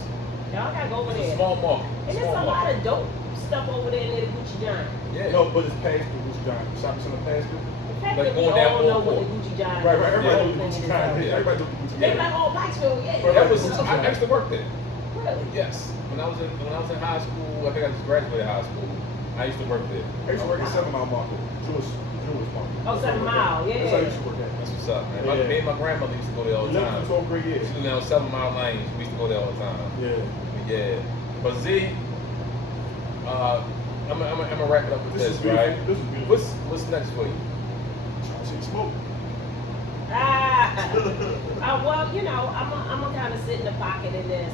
Y'all gotta go over It's there. a small market. And there's a lot of dope stuff over there near the Gucci John. Yeah. No, but it's past the Gucci John. Shopping center past it. The fact Like that we going down all know what Baltimore. the Gucci John is. Right. Everybody knows the Gucci John. Everybody knows the Gucci John. They be like, oh, Pikesville, yeah. That was I actually worked there. Really? Yes. When I was in high school, I think I just graduated high school. I used to work there. I used to work at 7 Mile Market. Jewish market. Oh, 7 Mile, yeah. That's how I used to work at. That's what's what's up, man. Yeah. Me and my grandmother used to go there all the 11 time. to 12th grade, She yeah. lived down 7 Mile Lane. We used to go there all the time. Yeah. But Z, I'm gonna wrap it up with This is this, beautiful. right? This is beautiful. What's next for you? Charm City Smoke. Well, you know, I'm gonna kind of sit in the pocket in this.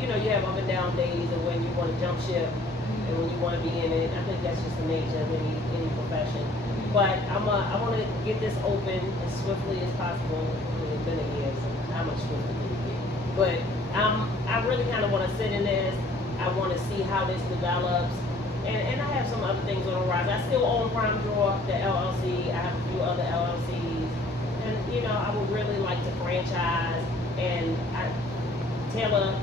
You know, you have up and down days, and when you want to jump ship, and when you want to be in it. I think that's just the nature of any profession. But I want to get this open as swiftly as possible. I mean, it's been a year, so how much swifter can it get? But I really kind of want to sit in this. I want to see how this develops. And I have some other things on the rise. I still own Prime Drawer, the LLC. I have a few other LLCs. And, you know, I would really like to franchise. And Taylor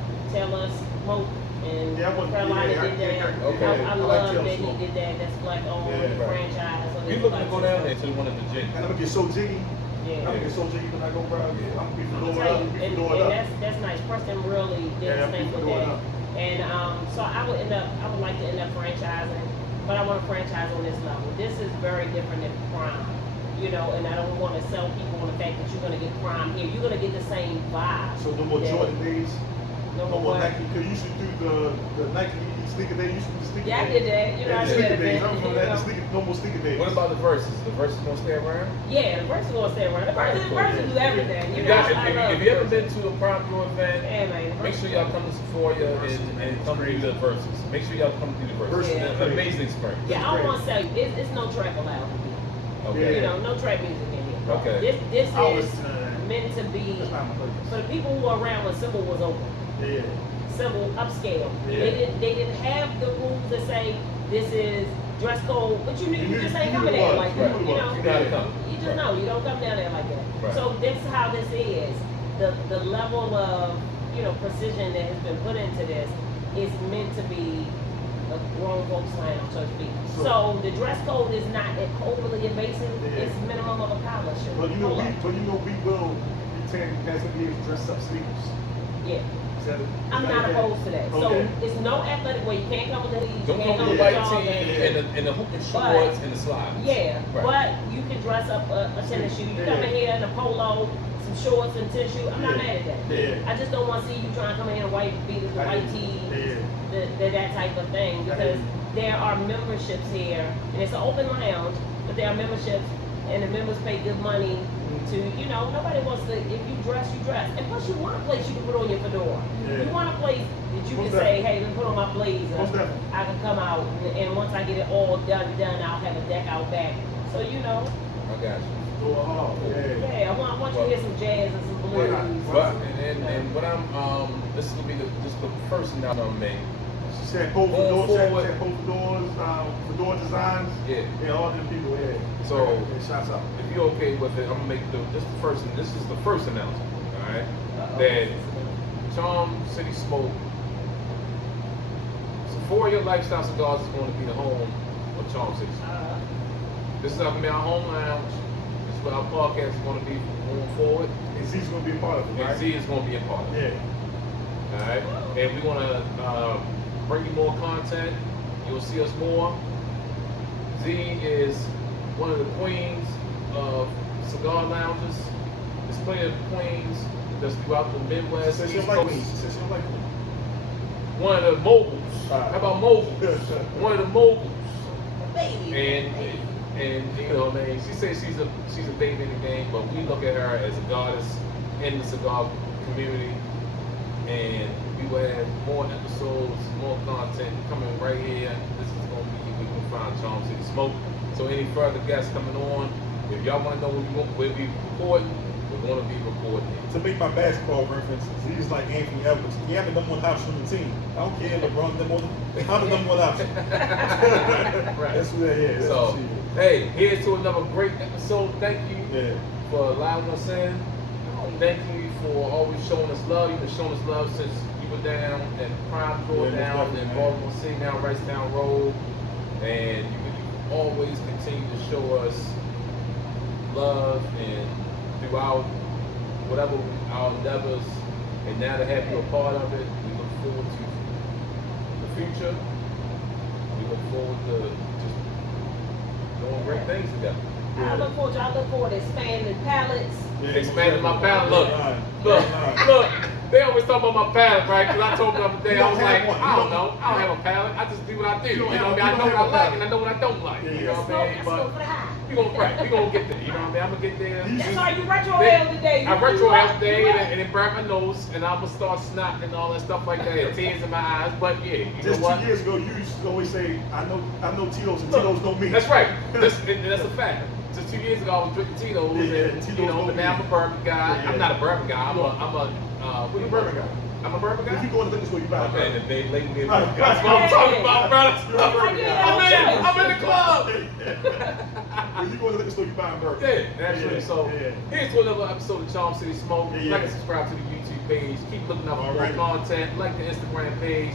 Smoke and Carolina did that. Okay. I love that he did that. That's black owned franchise. So You looking to go down there to one of the gyms? And I'm gonna get so jiggy. Yeah. I'm gonna get so jiggy when I go, bro. I'm gonna be I'm gonna fedora tell up. you, Be and fedora up. that's nice. Preston really did his thing with that. And so I would like to end up franchising, but I want to franchise on this level. This is very different than Prime, you know, and I don't want to sell people on the fact that you're going to get Prime here. You're going to get the same vibe. So no more Jordan days. No No more more Nike. Cause you used to do the Nike sneaker day. You used to do the sneaker Yeah, I day. did that. You know, I did sneaker that. days. I remember that. You know. No more sneaker days. What about the verses? The verses gonna stay around? Yeah, the person going to stay around. The person do everything. You You know, guys, I love if you ever been to a Prime Draw event, Yeah, man. make sure y'all come to Sephoria and come do the verses. Make sure y'all come do the verses. Yeah. It's an amazing experience. Yeah, I don't want to sell you. It's no trap allowed. Okay. You know, no trap music in here. Okay. This I was, is meant to be That's not my place. for the people who were around when Sybil was open. Yeah. Sybil upscale. Yeah. They didn't have the rules that say this is dress code, but you just ain't coming there like that. You know, You gotta come. you just know you don't come down there like that. Right. So this is how this is. The level of precision that has been put into this is meant to be a grown folks lounge, so to speak. So the dress code is not overly invasive. Yeah. It's minimum of a collar shirt. But you know Pull up. we will retain guys to be able to dress up sneakers. Yeah. Is I'm that not okay? opposed to that. Okay. So it's no athletic way. You can't come with the hoodies. Don't you come can't with the with white joggers. tee and the hooping shorts and the slides. Yeah, Right. but you can dress up a tennis shoe. You come in here in a polo, some shorts and tennis shoe. I'm not mad at that. Yeah. I just don't want to see you trying to come in here in white beaters, the white tees, that type of thing. Because there are memberships here, and it's an open lounge, but there are memberships, and the members pay good money to, nobody wants to, if you dress, you dress. And plus you want a place you can put on your fedora. Yeah. You want a place that you Most can say, hey, let me put on my blazer. Most definitely. I can come out, and once I get it all done, I'll have a deck out back. So, I got you. Go hard. Yeah. I want you to hear some jazz and some blues. But and what I'm this will be just the first announcement I'm make. She said both Going doors, forward. Fedora designs. Yeah. All them people. Yeah. So shouts out. if you're okay with it, I'm gonna make this is the first announcement. All right. That Charm City Smoke, Sephoria Lifestyle Cigars is going to be the home of Charm City Smoke. This is going to be our home lounge. This is where our podcast is going to be moving forward. And Z's gonna be a part of it, And right? Z is going to be a part of it. Yeah. All right. And we want to bring you more content. You'll see us more. Z is one of the queens of cigar lounges. There's plenty of queens that's throughout the Midwest. She said she East don't like Coast. me. She said she don't like me. One of the moguls. How about moguls? One of the moguls. Baby. And man, she says she's a baby in the game, but we look at her as a goddess in the cigar community, and we will have more episodes, more content coming right here. This is gonna be where you can find Charm City Smoke. So any further guests coming on, if y'all want to know where we recording, we're gonna be recording. To make my basketball reference, he's like Anthony Edwards. He had the number one option on the team. I don't care LeBron number one. I'm the number one option. Right. That's who that is. So, hey, here's to another great episode. Thank you Yeah. for allowing us in. Thank you for always showing us love. You've been showing us love since you were down at Prime Draw Yeah, down most in definitely, Baltimore City, now Ricetown Road. And you always continue to show us love and throughout whatever our endeavors. And now to have you a part of it, we look forward to the future. We look forward to just doing great things together. I look forward to expanding palettes. Expanding my palate. Look. They always talk about my palate, right? Because I told them the other day, I was like, I don't know. I don't have a palate. I just do what I do. You know what I mean? I know what I like and I know what I don't like. You know what I mean? But we gonna get there. You know what I mean? I'm gonna get there. That's why you retrohale today. I retrohale today and it burnt my nose and I'm gonna start snotting and all that stuff like that. And tears in my eyes. But yeah, you just know what? 2 years ago, you used to always say, I know Tito's and Tito's know me. That's right. That's a fact. Just 2 years ago, I was drinking Tito's, but now I'm a bourbon guy. I'm not a bourbon guy. I'm a what are you bourbon guy? I'm a bourbon guy. If you go in the liquor store, you buy a bourbon. Man, they label me a bourbon guy. That's what I'm talking about, brother. I'm in the club. When you go in the liquor store, you buy a bourbon. Yeah, absolutely. So here's to another episode of Charm City Smoke. Like and subscribe to the YouTube page. Keep looking up for more content. Like the Instagram page.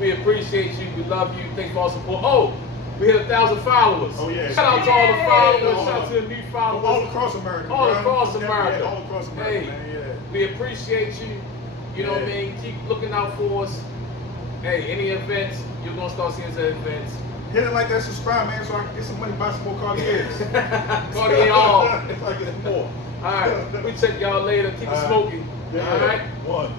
We appreciate you. We love you. Thanks for all support. Oh, we hit 1,000 followers. Oh yeah. Shout out to all the followers. Shout out to the new followers. All across America. All across America. Yeah, all across America. Hey, man, we appreciate you. You know what I mean? Keep looking out for us. Hey, any events, you're gonna start seeing us at events. Hit it like that, subscribe, man, so I can get some money, buy some more Cartiers. Cartier all. If I get more. All right, we check y'all later. Keep it smoking. Yeah. All right. One.